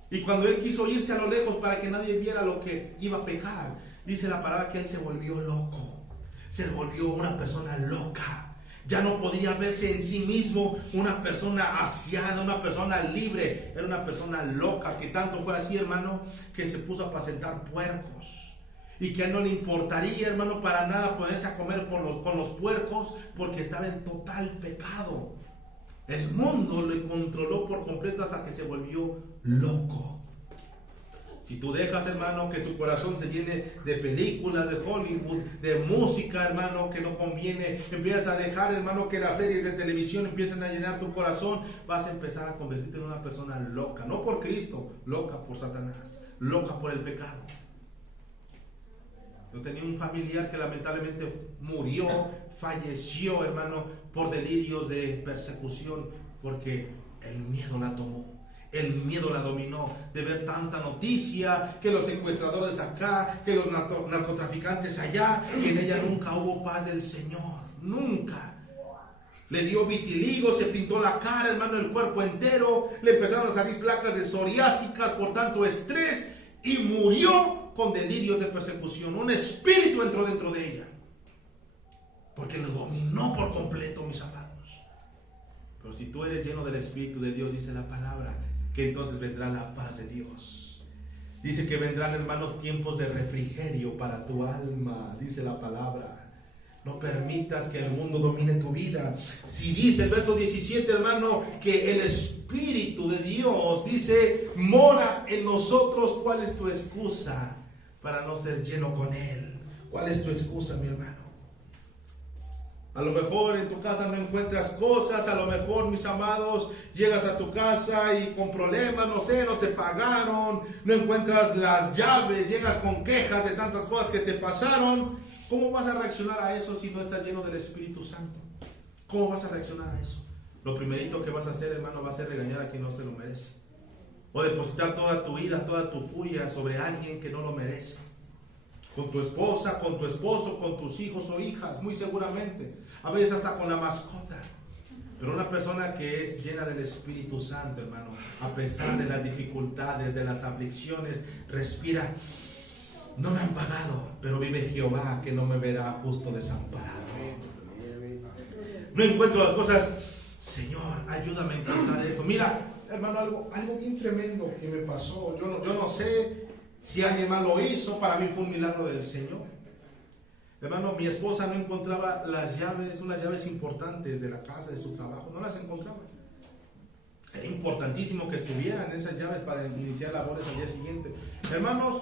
Y cuando él quiso irse a lo lejos para que nadie viera lo que iba a pecar, dice la palabra que él se volvió loco. Se volvió una persona loca. Ya no podía verse en sí mismo una persona aseada, una persona libre. Era una persona loca, que tanto fue así, hermano, que se puso a apacentar puercos. Y que a él no le importaría, hermano, para nada ponerse a comer con los puercos, porque estaba en total pecado. El mundo le controló por completo hasta que se volvió loco. Si tú dejas, hermano, que tu corazón se llene de películas de Hollywood, de música, hermano, que no conviene, empiezas a dejar, hermano, que las series de televisión empiecen a llenar tu corazón, vas a empezar a convertirte en una persona loca, no por Cristo, loca por Satanás, loca por el pecado. Yo tenía un familiar que lamentablemente murió, falleció, hermano, por delirios de persecución, porque el miedo la tomó. El miedo la dominó de ver tanta noticia, que los secuestradores acá, que los narcotraficantes allá, que en ella nunca hubo paz del Señor, nunca. Le dio vitiligo, se pintó la cara, hermano, el cuerpo entero, le empezaron a salir placas de psoriásicas por tanto estrés y murió con delirios de persecución. Un espíritu entró dentro de ella, porque lo dominó por completo, mis amados. Pero si tú eres lleno del Espíritu de Dios, dice la palabra, que entonces vendrá la paz de Dios. Dice que vendrán, hermanos, tiempos de refrigerio para tu alma, dice la palabra. No permitas que el mundo domine tu vida. Si dice el verso 17, hermano, que el Espíritu de Dios, dice, mora en nosotros, ¿cuál es tu excusa para no ser lleno con Él? ¿Cuál es tu excusa, mi hermano? A lo mejor en tu casa no encuentras cosas, a lo mejor, mis amados, llegas a tu casa y con problemas, no sé, no te pagaron, no encuentras las llaves, llegas con quejas de tantas cosas que te pasaron. ¿Cómo vas a reaccionar a eso si no estás lleno del Espíritu Santo? ¿Cómo vas a reaccionar a eso? Lo primerito que vas a hacer, hermano, va a ser regañar a quien no se lo merece. O depositar toda tu ira, toda tu furia sobre alguien que no lo merece. Con tu esposa, con tu esposo, con tus hijos o hijas, muy seguramente. A veces hasta con la mascota. Pero una persona que es llena del Espíritu Santo, hermano, a pesar de las dificultades, de las aflicciones, respira. No me han pagado, pero vive Jehová, que no me verá justo desamparado. No encuentro las cosas. Señor, ayúdame a encontrar esto. Mira, hermano, algo bien tremendo que me pasó. Yo no sé si alguien más lo hizo. Para mí fue un milagro del Señor. Hermano, mi esposa no encontraba las llaves, unas llaves importantes de la casa, de su trabajo. No las encontraba. Era importantísimo que estuvieran esas llaves para iniciar labores al día siguiente. Hermanos,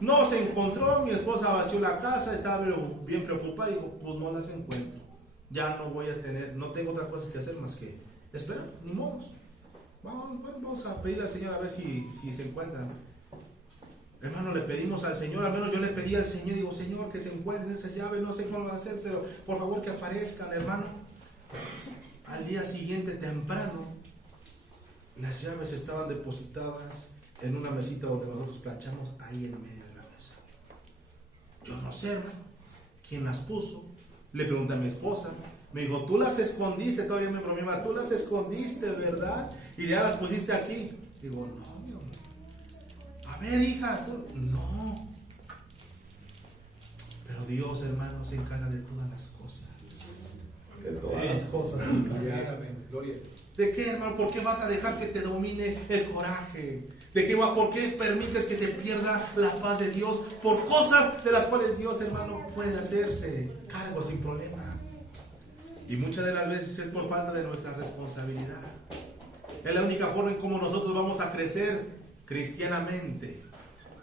no se encontró. Mi esposa vació la casa, estaba bien preocupada y dijo, pues no las encuentro. Ya no voy a tener, no tengo otra cosa que hacer más que esperar, ni modos. Vamos a pedir al Señor a ver si se encuentran. Hermano, le pedimos al Señor, al menos yo le pedí al Señor, digo, Señor, que se encuentren esas llaves, no sé cómo lo va a hacer, pero por favor que aparezcan, hermano. Al día siguiente, temprano, las llaves estaban depositadas en una mesita donde nosotros planchamos, ahí en medio de la mesa. Yo no sé, hermano, quién las puso. Le pregunté a mi esposa, me dijo, tú las escondiste, todavía me bromeaba, tú las escondiste, ¿verdad? Y ya las pusiste aquí. Digo, no, mi amor. A ver, hija, tú, no. Pero Dios, hermano, se encarga de todas las cosas. De todas las cosas. ¿De qué, hermano? ¿Por qué vas a dejar que te domine el coraje? ¿Por qué permites que se pierda la paz de Dios por cosas de las cuales Dios, hermano, puede hacerse cargo sin problema? Y muchas de las veces es por falta de nuestra responsabilidad. Es la única forma en cómo nosotros vamos a crecer cristianamente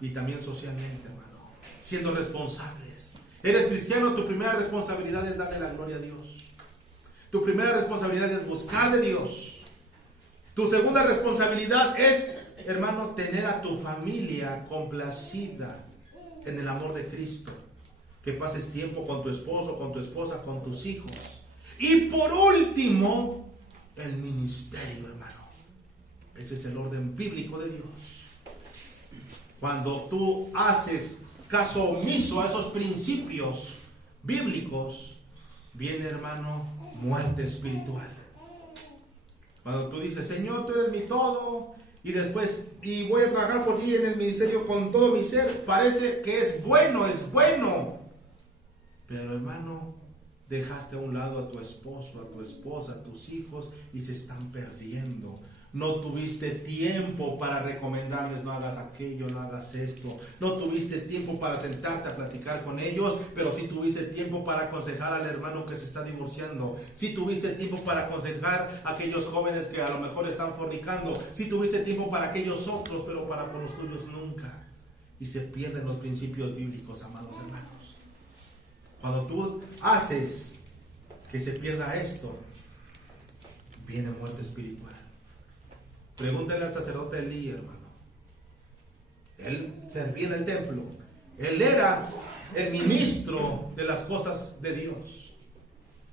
y también socialmente, hermano, siendo responsables. Eres cristiano, tu primera responsabilidad es darle la gloria a Dios. Tu primera responsabilidad es buscar de Dios. Tu segunda responsabilidad es, hermano, tener a tu familia complacida en el amor de Cristo. Que pases tiempo con tu esposo, con tu esposa, con tus hijos. Y por último, el ministerio, hermano. Ese es el orden bíblico de Dios. Cuando tú haces caso omiso a esos principios bíblicos, viene, hermano, muerte espiritual. Cuando tú dices, Señor, tú eres mi todo, y después, y voy a trabajar por ti en el ministerio con todo mi ser, parece que es bueno, pero, hermano, dejaste a un lado a tu esposo, a tu esposa, a tus hijos, y se están perdiendo. No tuviste tiempo para recomendarles, no hagas aquello, no hagas esto. No tuviste tiempo para sentarte a platicar con ellos, pero sí tuviste tiempo para aconsejar al hermano que se está divorciando. Sí tuviste tiempo para aconsejar a aquellos jóvenes que a lo mejor están fornicando. Sí tuviste tiempo para aquellos otros, pero para con los tuyos nunca. Y se pierden los principios bíblicos, amados hermanos. Cuando tú haces que se pierda esto, viene muerte espiritual. Pregúntale al sacerdote Elí, hermano. Él servía en el templo. Él era el ministro de las cosas de Dios.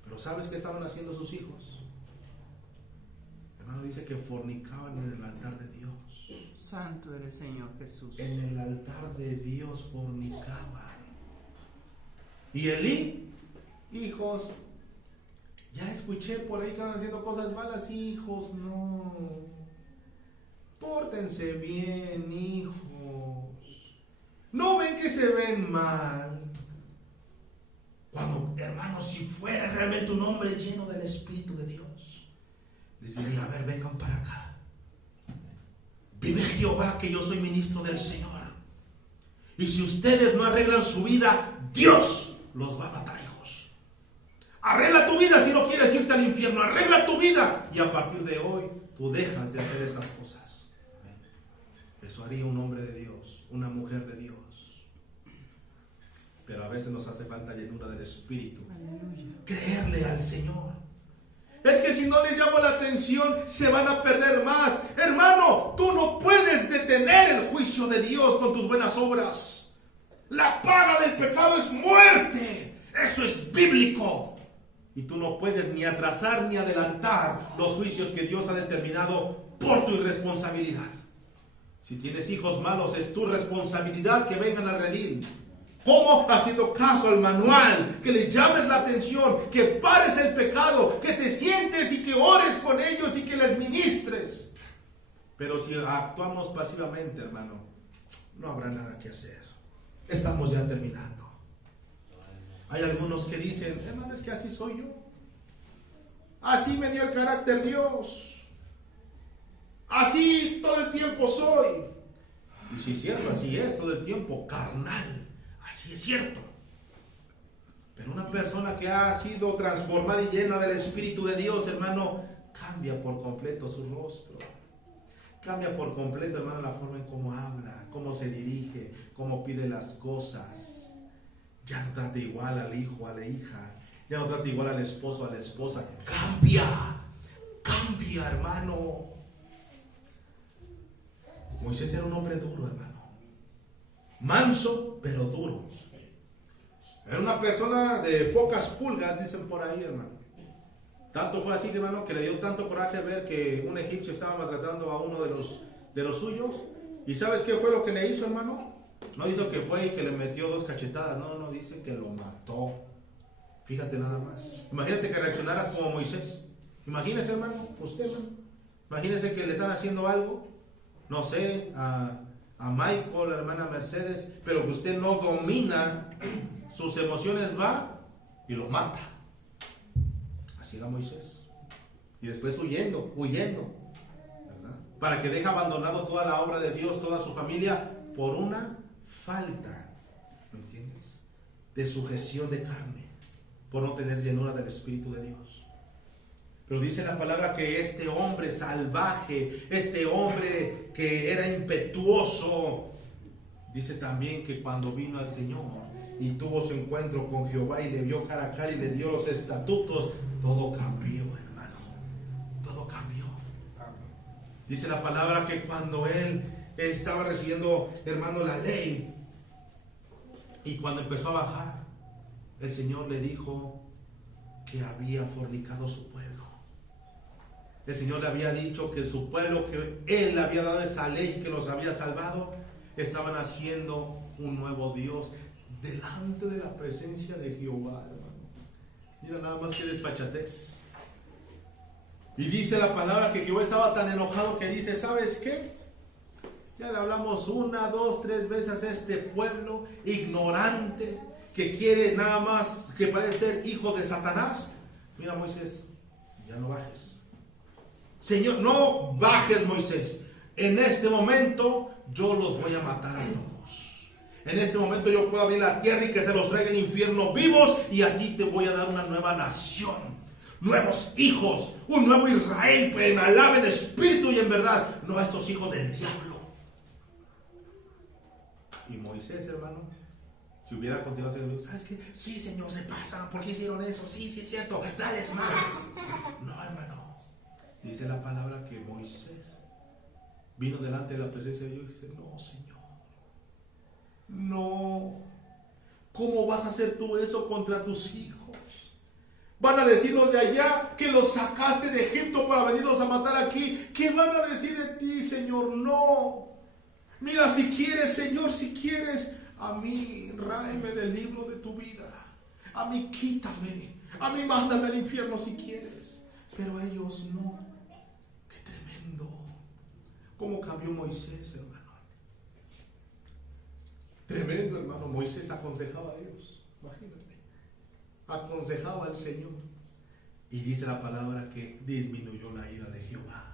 Pero ¿sabes qué estaban haciendo sus hijos? Hermano, dice que fornicaban en el altar de Dios. Santo eres, Señor Jesús. En el altar de Dios fornicaban. Y Elí, hijos, ya escuché por ahí que están haciendo cosas malas. Hijos, no. Pórtense bien, hijos. ¿No ven que se ven mal? Cuando, hermanos, si fuera realmente un hombre lleno del Espíritu de Dios, les diría, a ver, vengan para acá. Vive Jehová que yo soy ministro del Señor. Y si ustedes no arreglan su vida, Dios los va a matar, hijos. Arregla tu vida si no quieres irte al infierno. Arregla tu vida. Y a partir de hoy, tú dejas de hacer esas cosas. Eso haría un hombre de Dios, una mujer de Dios. Pero a veces nos hace falta llenura del Espíritu. Aleluya. Creerle al Señor. Es que si no les llamo la atención, se van a perder más. Hermano, tú no puedes detener el juicio de Dios con tus buenas obras. La paga del pecado es muerte. Eso es bíblico. Y tú no puedes ni atrasar ni adelantar los juicios que Dios ha determinado por tu irresponsabilidad. Si tienes hijos malos, es tu responsabilidad que vengan a redil. ¿Cómo? Haciendo caso al manual, que le llames la atención, que pares el pecado, que te sientes y que ores con ellos y que les ministres. Pero si actuamos pasivamente, hermano, no habrá nada que hacer. Estamos ya terminando. Hay algunos que dicen, hermano, es que así soy yo. Así me dio el carácter Dios. Así todo el tiempo soy. Y si es cierto, así es todo el tiempo, carnal. Así es cierto. Pero una persona que ha sido transformada y llena del Espíritu de Dios, hermano, cambia por completo su rostro. Cambia por completo, hermano, la forma en cómo habla, cómo se dirige, cómo pide las cosas. Ya no trata igual al hijo, a la hija. Ya no trata igual al esposo, a la esposa. Cambia, cambia, hermano. Moisés era un hombre duro, hermano. Manso, pero duro. Era una persona de pocas pulgas, dicen por ahí, hermano. Tanto fue así, hermano, que le dio tanto coraje ver que un egipcio estaba maltratando a uno de los suyos. ¿Y sabes qué fue lo que le hizo, hermano? No hizo que fue y que le metió 2 cachetadas. No, dice que lo mató. Fíjate nada más. Imagínate que reaccionaras como Moisés. Imagínese, hermano, usted, hermano. Imagínese que le están haciendo algo, no sé, a Michael, la hermana Mercedes, pero que usted no domina sus emociones, va y lo mata. Así era Moisés. Y después huyendo, ¿verdad? Para que deje abandonado toda la obra de Dios, toda su familia, por una falta, ¿me entiendes? De sujeción de carne, por no tener llenura del Espíritu de Dios. Pero dice la palabra que este hombre salvaje, este hombre que era impetuoso, dice también que cuando vino al Señor y tuvo su encuentro con Jehová y le vio cara a cara y le dio los estatutos, todo cambió, hermano. Todo cambió. Dice la palabra que cuando él estaba recibiendo, hermano, la ley, y cuando empezó a bajar, el Señor le dijo que había fornicado su pueblo. El Señor le había dicho que su pueblo, que Él le había dado esa ley que los había salvado, estaban haciendo un nuevo Dios delante de la presencia de Jehová, hermano. Mira nada más que desfachatez. Y dice la palabra que Jehová estaba tan enojado que dice, ¿sabes qué? Ya le hablamos 1, 2, 3 veces a este pueblo ignorante que quiere nada más que parece ser hijos de Satanás. Mira, Moisés, ya no bajes. Señor, no bajes, Moisés. En este momento yo los voy a matar a todos. En este momento yo puedo abrir la tierra y que se los traiga el infierno vivos, y a ti te voy a dar una nueva nación, nuevos hijos, un nuevo Israel que me alabe en espíritu y en verdad, no a estos hijos del diablo. Y Moisés, hermano, si hubiera continuado, ¿sabes qué? Sí, Señor, se pasa. ¿Por qué hicieron eso? Sí, es cierto. Dales más. No, hermano. Dice la palabra que Moisés vino delante de la presencia de Dios y dice, no, Señor. No. ¿Cómo vas a hacer tú eso contra tus hijos? Van a decir los de allá que los sacaste de Egipto para venirlos a matar aquí. ¿Qué van a decir de ti, Señor? No. Mira, si quieres, Señor, si quieres, a mí ráeme del libro de tu vida. A mí quítame. A mí mándame al infierno si quieres. Pero a ellos no. Qué tremendo. ¿Cómo cambió Moisés, hermano? Tremendo, hermano. Moisés aconsejaba a Dios. Imagínate. Aconsejaba al Señor. Y dice la palabra que disminuyó la ira de Jehová.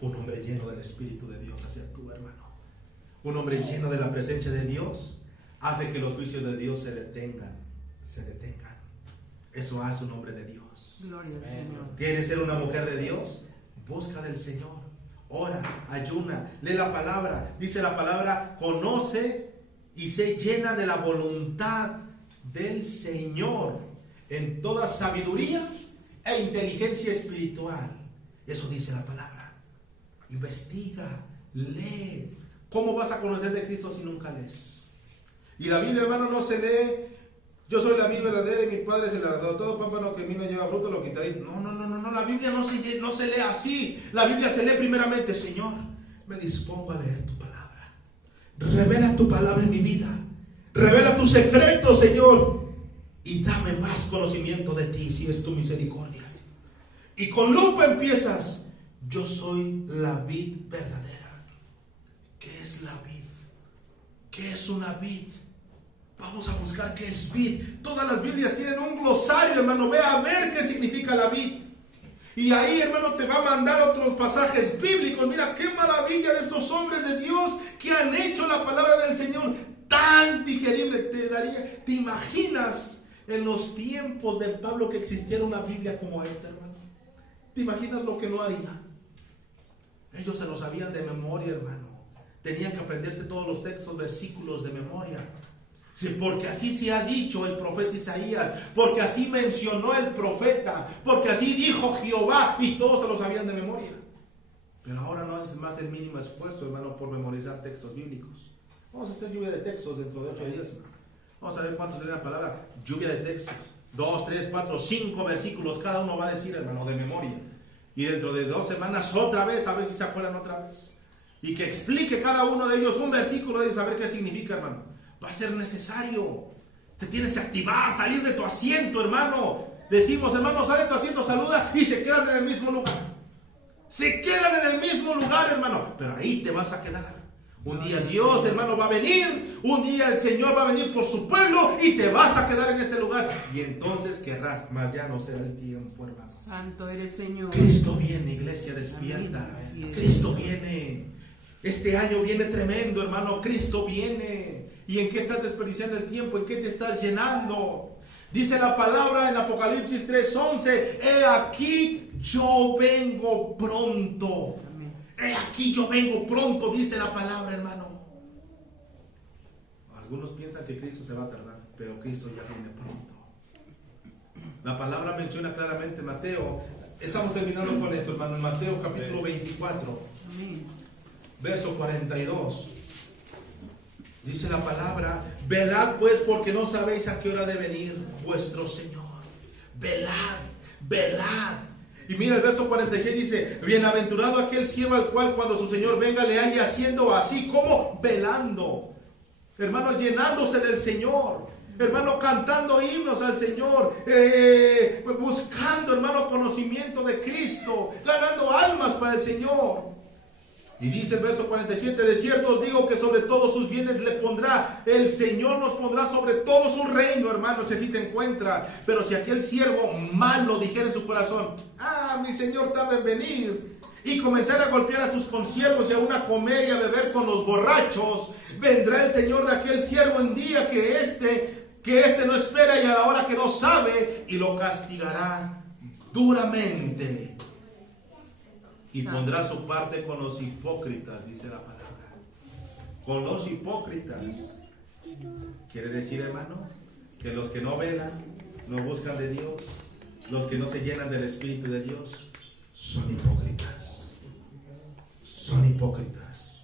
Un hombre lleno del Espíritu de Dios hacia tu hermano. Un hombre lleno de la presencia de Dios hace que los juicios de Dios se detengan. Eso hace un hombre de Dios. Gloria al Señor. ¿Quieres ser una mujer de Dios? Busca del Señor. Ora, ayuna, lee la palabra. Dice la palabra, conoce y sé llena de la voluntad del Señor en toda sabiduría e inteligencia espiritual. Eso dice la palabra. Investiga, lee. ¿Cómo vas a conocer de Cristo si nunca lees? Y la Biblia, hermano, no se lee. Yo soy la Biblia verdadera y mi Padre es el verdadero. Todo pámpano que en mí no lleva fruto lo quitaré. No. La Biblia no se lee así. La Biblia se lee primeramente. Señor, me dispongo a leer tu palabra. Revela tu palabra en mi vida. Revela tus secretos, Señor, y dame más conocimiento de ti, si es tu misericordia. Y con lupa empiezas: yo soy la vid verdadera. ¿Qué es la vid? ¿Qué es una vid? Vamos a buscar qué es vid. Todas las Biblias tienen un glosario, hermano. Ve a ver qué significa la vid. Y ahí, hermano, te va a mandar otros pasajes bíblicos. Mira qué maravilla de estos hombres de Dios que han hecho la palabra del Señor tan digerible. ¿Te imaginas en los tiempos de Pablo que existiera una Biblia como esta, hermano? ¿Te imaginas lo que no haría? Ellos se lo sabían de memoria, hermano. Tenían que aprenderse todos los textos, versículos de memoria. Sí, porque así se ha dicho el profeta Isaías, porque así mencionó el profeta, porque así dijo Jehová, y todos se lo sabían de memoria. Pero ahora no es más el mínimo esfuerzo, hermano, por memorizar textos bíblicos. Vamos a hacer lluvia de textos dentro de 8 días, hermano. Vamos a ver cuántos tiene la palabra lluvia de textos. 2, 3, 4, 5 versículos, cada uno va a decir, hermano, de memoria. Y dentro de 2 semanas otra vez, a ver si se acuerdan otra vez. Y que explique cada uno de ellos un versículo de ellos, a ver qué significa, hermano. Va a ser necesario. Te tienes que activar, salir de tu asiento, hermano. Decimos, hermano, sale de tu asiento, saluda, y se quedan en el mismo lugar. Se quedan en el mismo lugar, hermano. Pero ahí te vas a quedar. Un día Dios, hermano, va a venir. Un día el Señor va a venir por su pueblo y te vas a quedar en ese lugar. Y entonces querrás, mas ya no será el tiempo, hermano. Santo eres, Señor. Cristo viene, iglesia, despierta. Cristo viene. Este año viene tremendo, hermano. Cristo viene. ¿Y en qué estás desperdiciando el tiempo? ¿En qué te estás llenando? Dice la palabra en Apocalipsis 3:11: he aquí yo vengo pronto. Amén. He aquí yo vengo pronto, dice la palabra, hermano. Algunos piensan que Cristo se va a tardar, pero Cristo ya viene pronto. La palabra menciona claramente en Mateo. Estamos terminando con eso, hermano. En Mateo capítulo 24, Amén. verso 42. Dice la palabra: velad pues, porque no sabéis a qué hora de venir vuestro Señor. Velad, velad. Y mira el verso 46, dice: bienaventurado aquel siervo al cual cuando su Señor venga le haya haciendo así, como velando. Hermano, llenándose del Señor. Hermano, cantando himnos al Señor. Buscando, hermano, conocimiento de Cristo. Ganando almas para el Señor. Y dice el verso 47: de cierto os digo que sobre todos sus bienes le pondrá. El Señor nos pondrá sobre todo su reino, hermano, si así te encuentra. Pero si aquel siervo malo dijera en su corazón: mi Señor tarda en venir, y comenzara a golpear a sus consiervos y aún a comer y a beber con los borrachos, vendrá el Señor de aquel siervo en día que éste no espera y a la hora que no sabe, y lo castigará duramente. Y pondrá su parte con los hipócritas, dice la palabra. Con los hipócritas. Quiere decir, hermano, que los que no velan, no buscan de Dios, los que no se llenan del Espíritu de Dios, son hipócritas. Son hipócritas.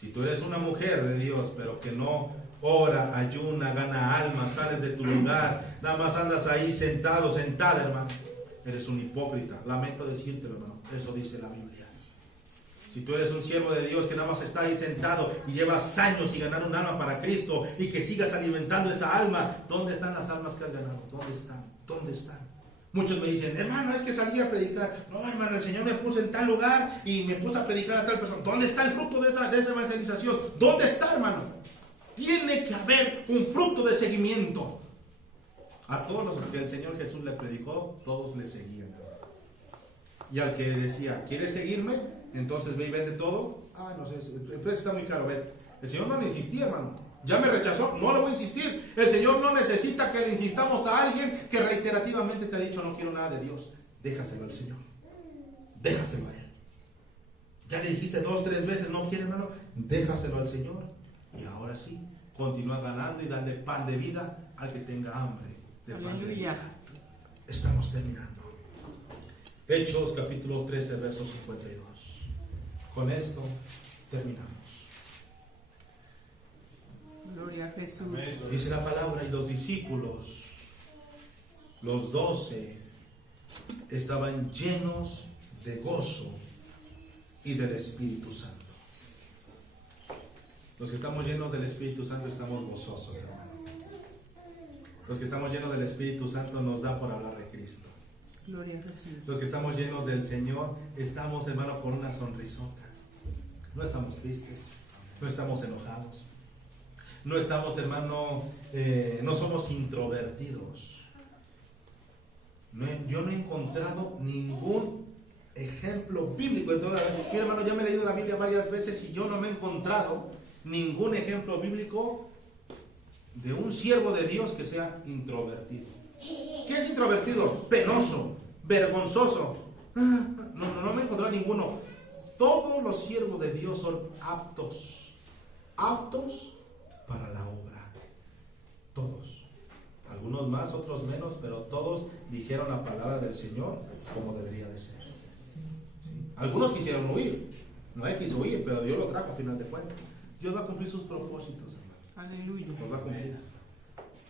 Si tú eres una mujer de Dios, pero que no ora, ayuna, gana almas, sales de tu lugar, nada más andas ahí sentado, sentada, hermano, eres un hipócrita. Lamento decírtelo, hermano. Eso dice la Biblia. Si tú eres un siervo de Dios que nada más está ahí sentado y llevas años y ganar un alma para Cristo y que sigas alimentando esa alma, ¿dónde están las almas que has ganado? ¿Dónde están? ¿Dónde están? Muchos me dicen: hermano, es que salí a predicar. No, hermano, el Señor me puso en tal lugar y me puso a predicar a tal persona. ¿Dónde está el fruto de esa evangelización? ¿Dónde está, hermano? Tiene que haber un fruto de seguimiento. A todos los que el Señor Jesús le predicó, todos le seguían. Y al que decía: ¿quieres seguirme? Entonces ve y vende todo. No sé, el precio está muy caro, ven. El Señor no le insistía, hermano. Ya me rechazó, no le voy a insistir. El Señor no necesita que le insistamos a alguien que reiterativamente te ha dicho: no quiero nada de Dios. Déjaselo al Señor. Déjaselo a Él. Ya le dijiste 2, 3 veces: no quiere, hermano. Déjaselo al Señor. Y ahora sí, continúa ganando y darle pan de vida al que tenga hambre de pan de vida. Estamos terminando. Hechos capítulo 13, verso 52. Con esto terminamos. Gloria a Jesús. Dice la palabra: y los discípulos, los 12, estaban llenos de gozo y del Espíritu Santo. Los que estamos llenos del Espíritu Santo estamos gozosos, hermano. Los que estamos llenos del Espíritu Santo nos da por hablar de Cristo. Gloria a Jesús. Los que estamos llenos del Señor estamos, hermano, con una sonrisota. No estamos tristes, no estamos enojados, no estamos, hermano, no somos introvertidos. Yo no he encontrado ningún ejemplo bíblico de toda la Biblia. Mira, hermano, ya me he leído la Biblia varias veces y yo no me he encontrado ningún ejemplo bíblico de un siervo de Dios que sea introvertido. ¿Qué es introvertido? Penoso, vergonzoso. No me he encontrado ninguno. Todos los siervos de Dios son aptos para la obra. Todos. Algunos más, otros menos, pero todos dijeron la palabra del Señor como debería de ser. ¿Sí? Algunos quisieron huir. Noé quiso huir, pero Dios lo trajo a final de cuentas. Dios va a cumplir sus propósitos, hermano. Aleluya. Los va a cumplir.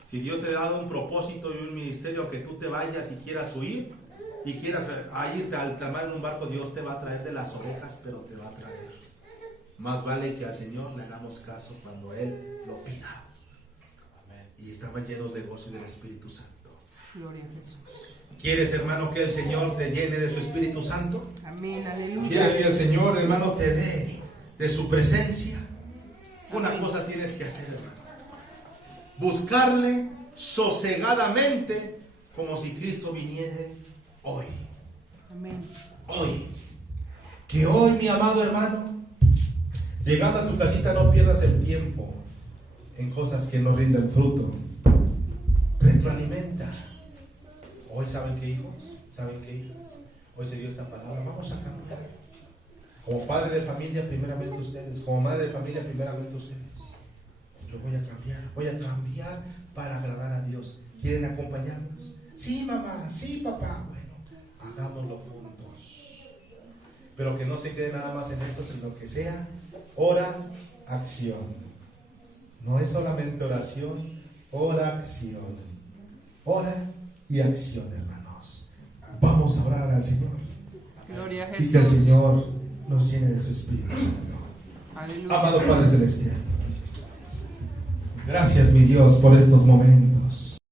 Si Dios te ha dado un propósito y un ministerio, que tú te vayas y quieras huir y quieras irte al mar en un barco, Dios te va a traer de las ovejas, pero te va a traer. Más vale que al Señor le hagamos caso cuando Él lo pida. Y estaban llenos de gozo y del Espíritu Santo. Gloria a Jesús. ¿Quieres, hermano, que el Señor te llene de su Espíritu Santo? Amén, aleluya. ¿Quieres que el Señor, hermano, te dé de su presencia? Una cosa tienes que hacer, hermano. Buscarle sosegadamente como si Cristo viniere hoy. Amén. Hoy. Que hoy, mi amado hermano, llegando a tu casita no pierdas el tiempo en cosas que no rinden fruto. Retroalimenta. Hoy, ¿saben qué, hijos? ¿Saben qué, hijas? Hoy se dio esta palabra. Vamos a cambiar. Como padre de familia, primeramente ustedes. Como madre de familia, primeramente ustedes. Yo voy a cambiar para agradar a Dios. ¿Quieren acompañarnos? Sí, mamá, sí, papá. Bueno, hagámoslo juntos. Pero que no se quede nada más en esto, sino que sea acción. No es solamente oración, acción. Ora y acción, hermanos. Vamos a orar al Señor. Gloria a Y Jesús. que el Señor nos llene de su Espíritu Santo. Aleluya. Amado Padre Celestial, gracias, mi Dios, por estos momentos.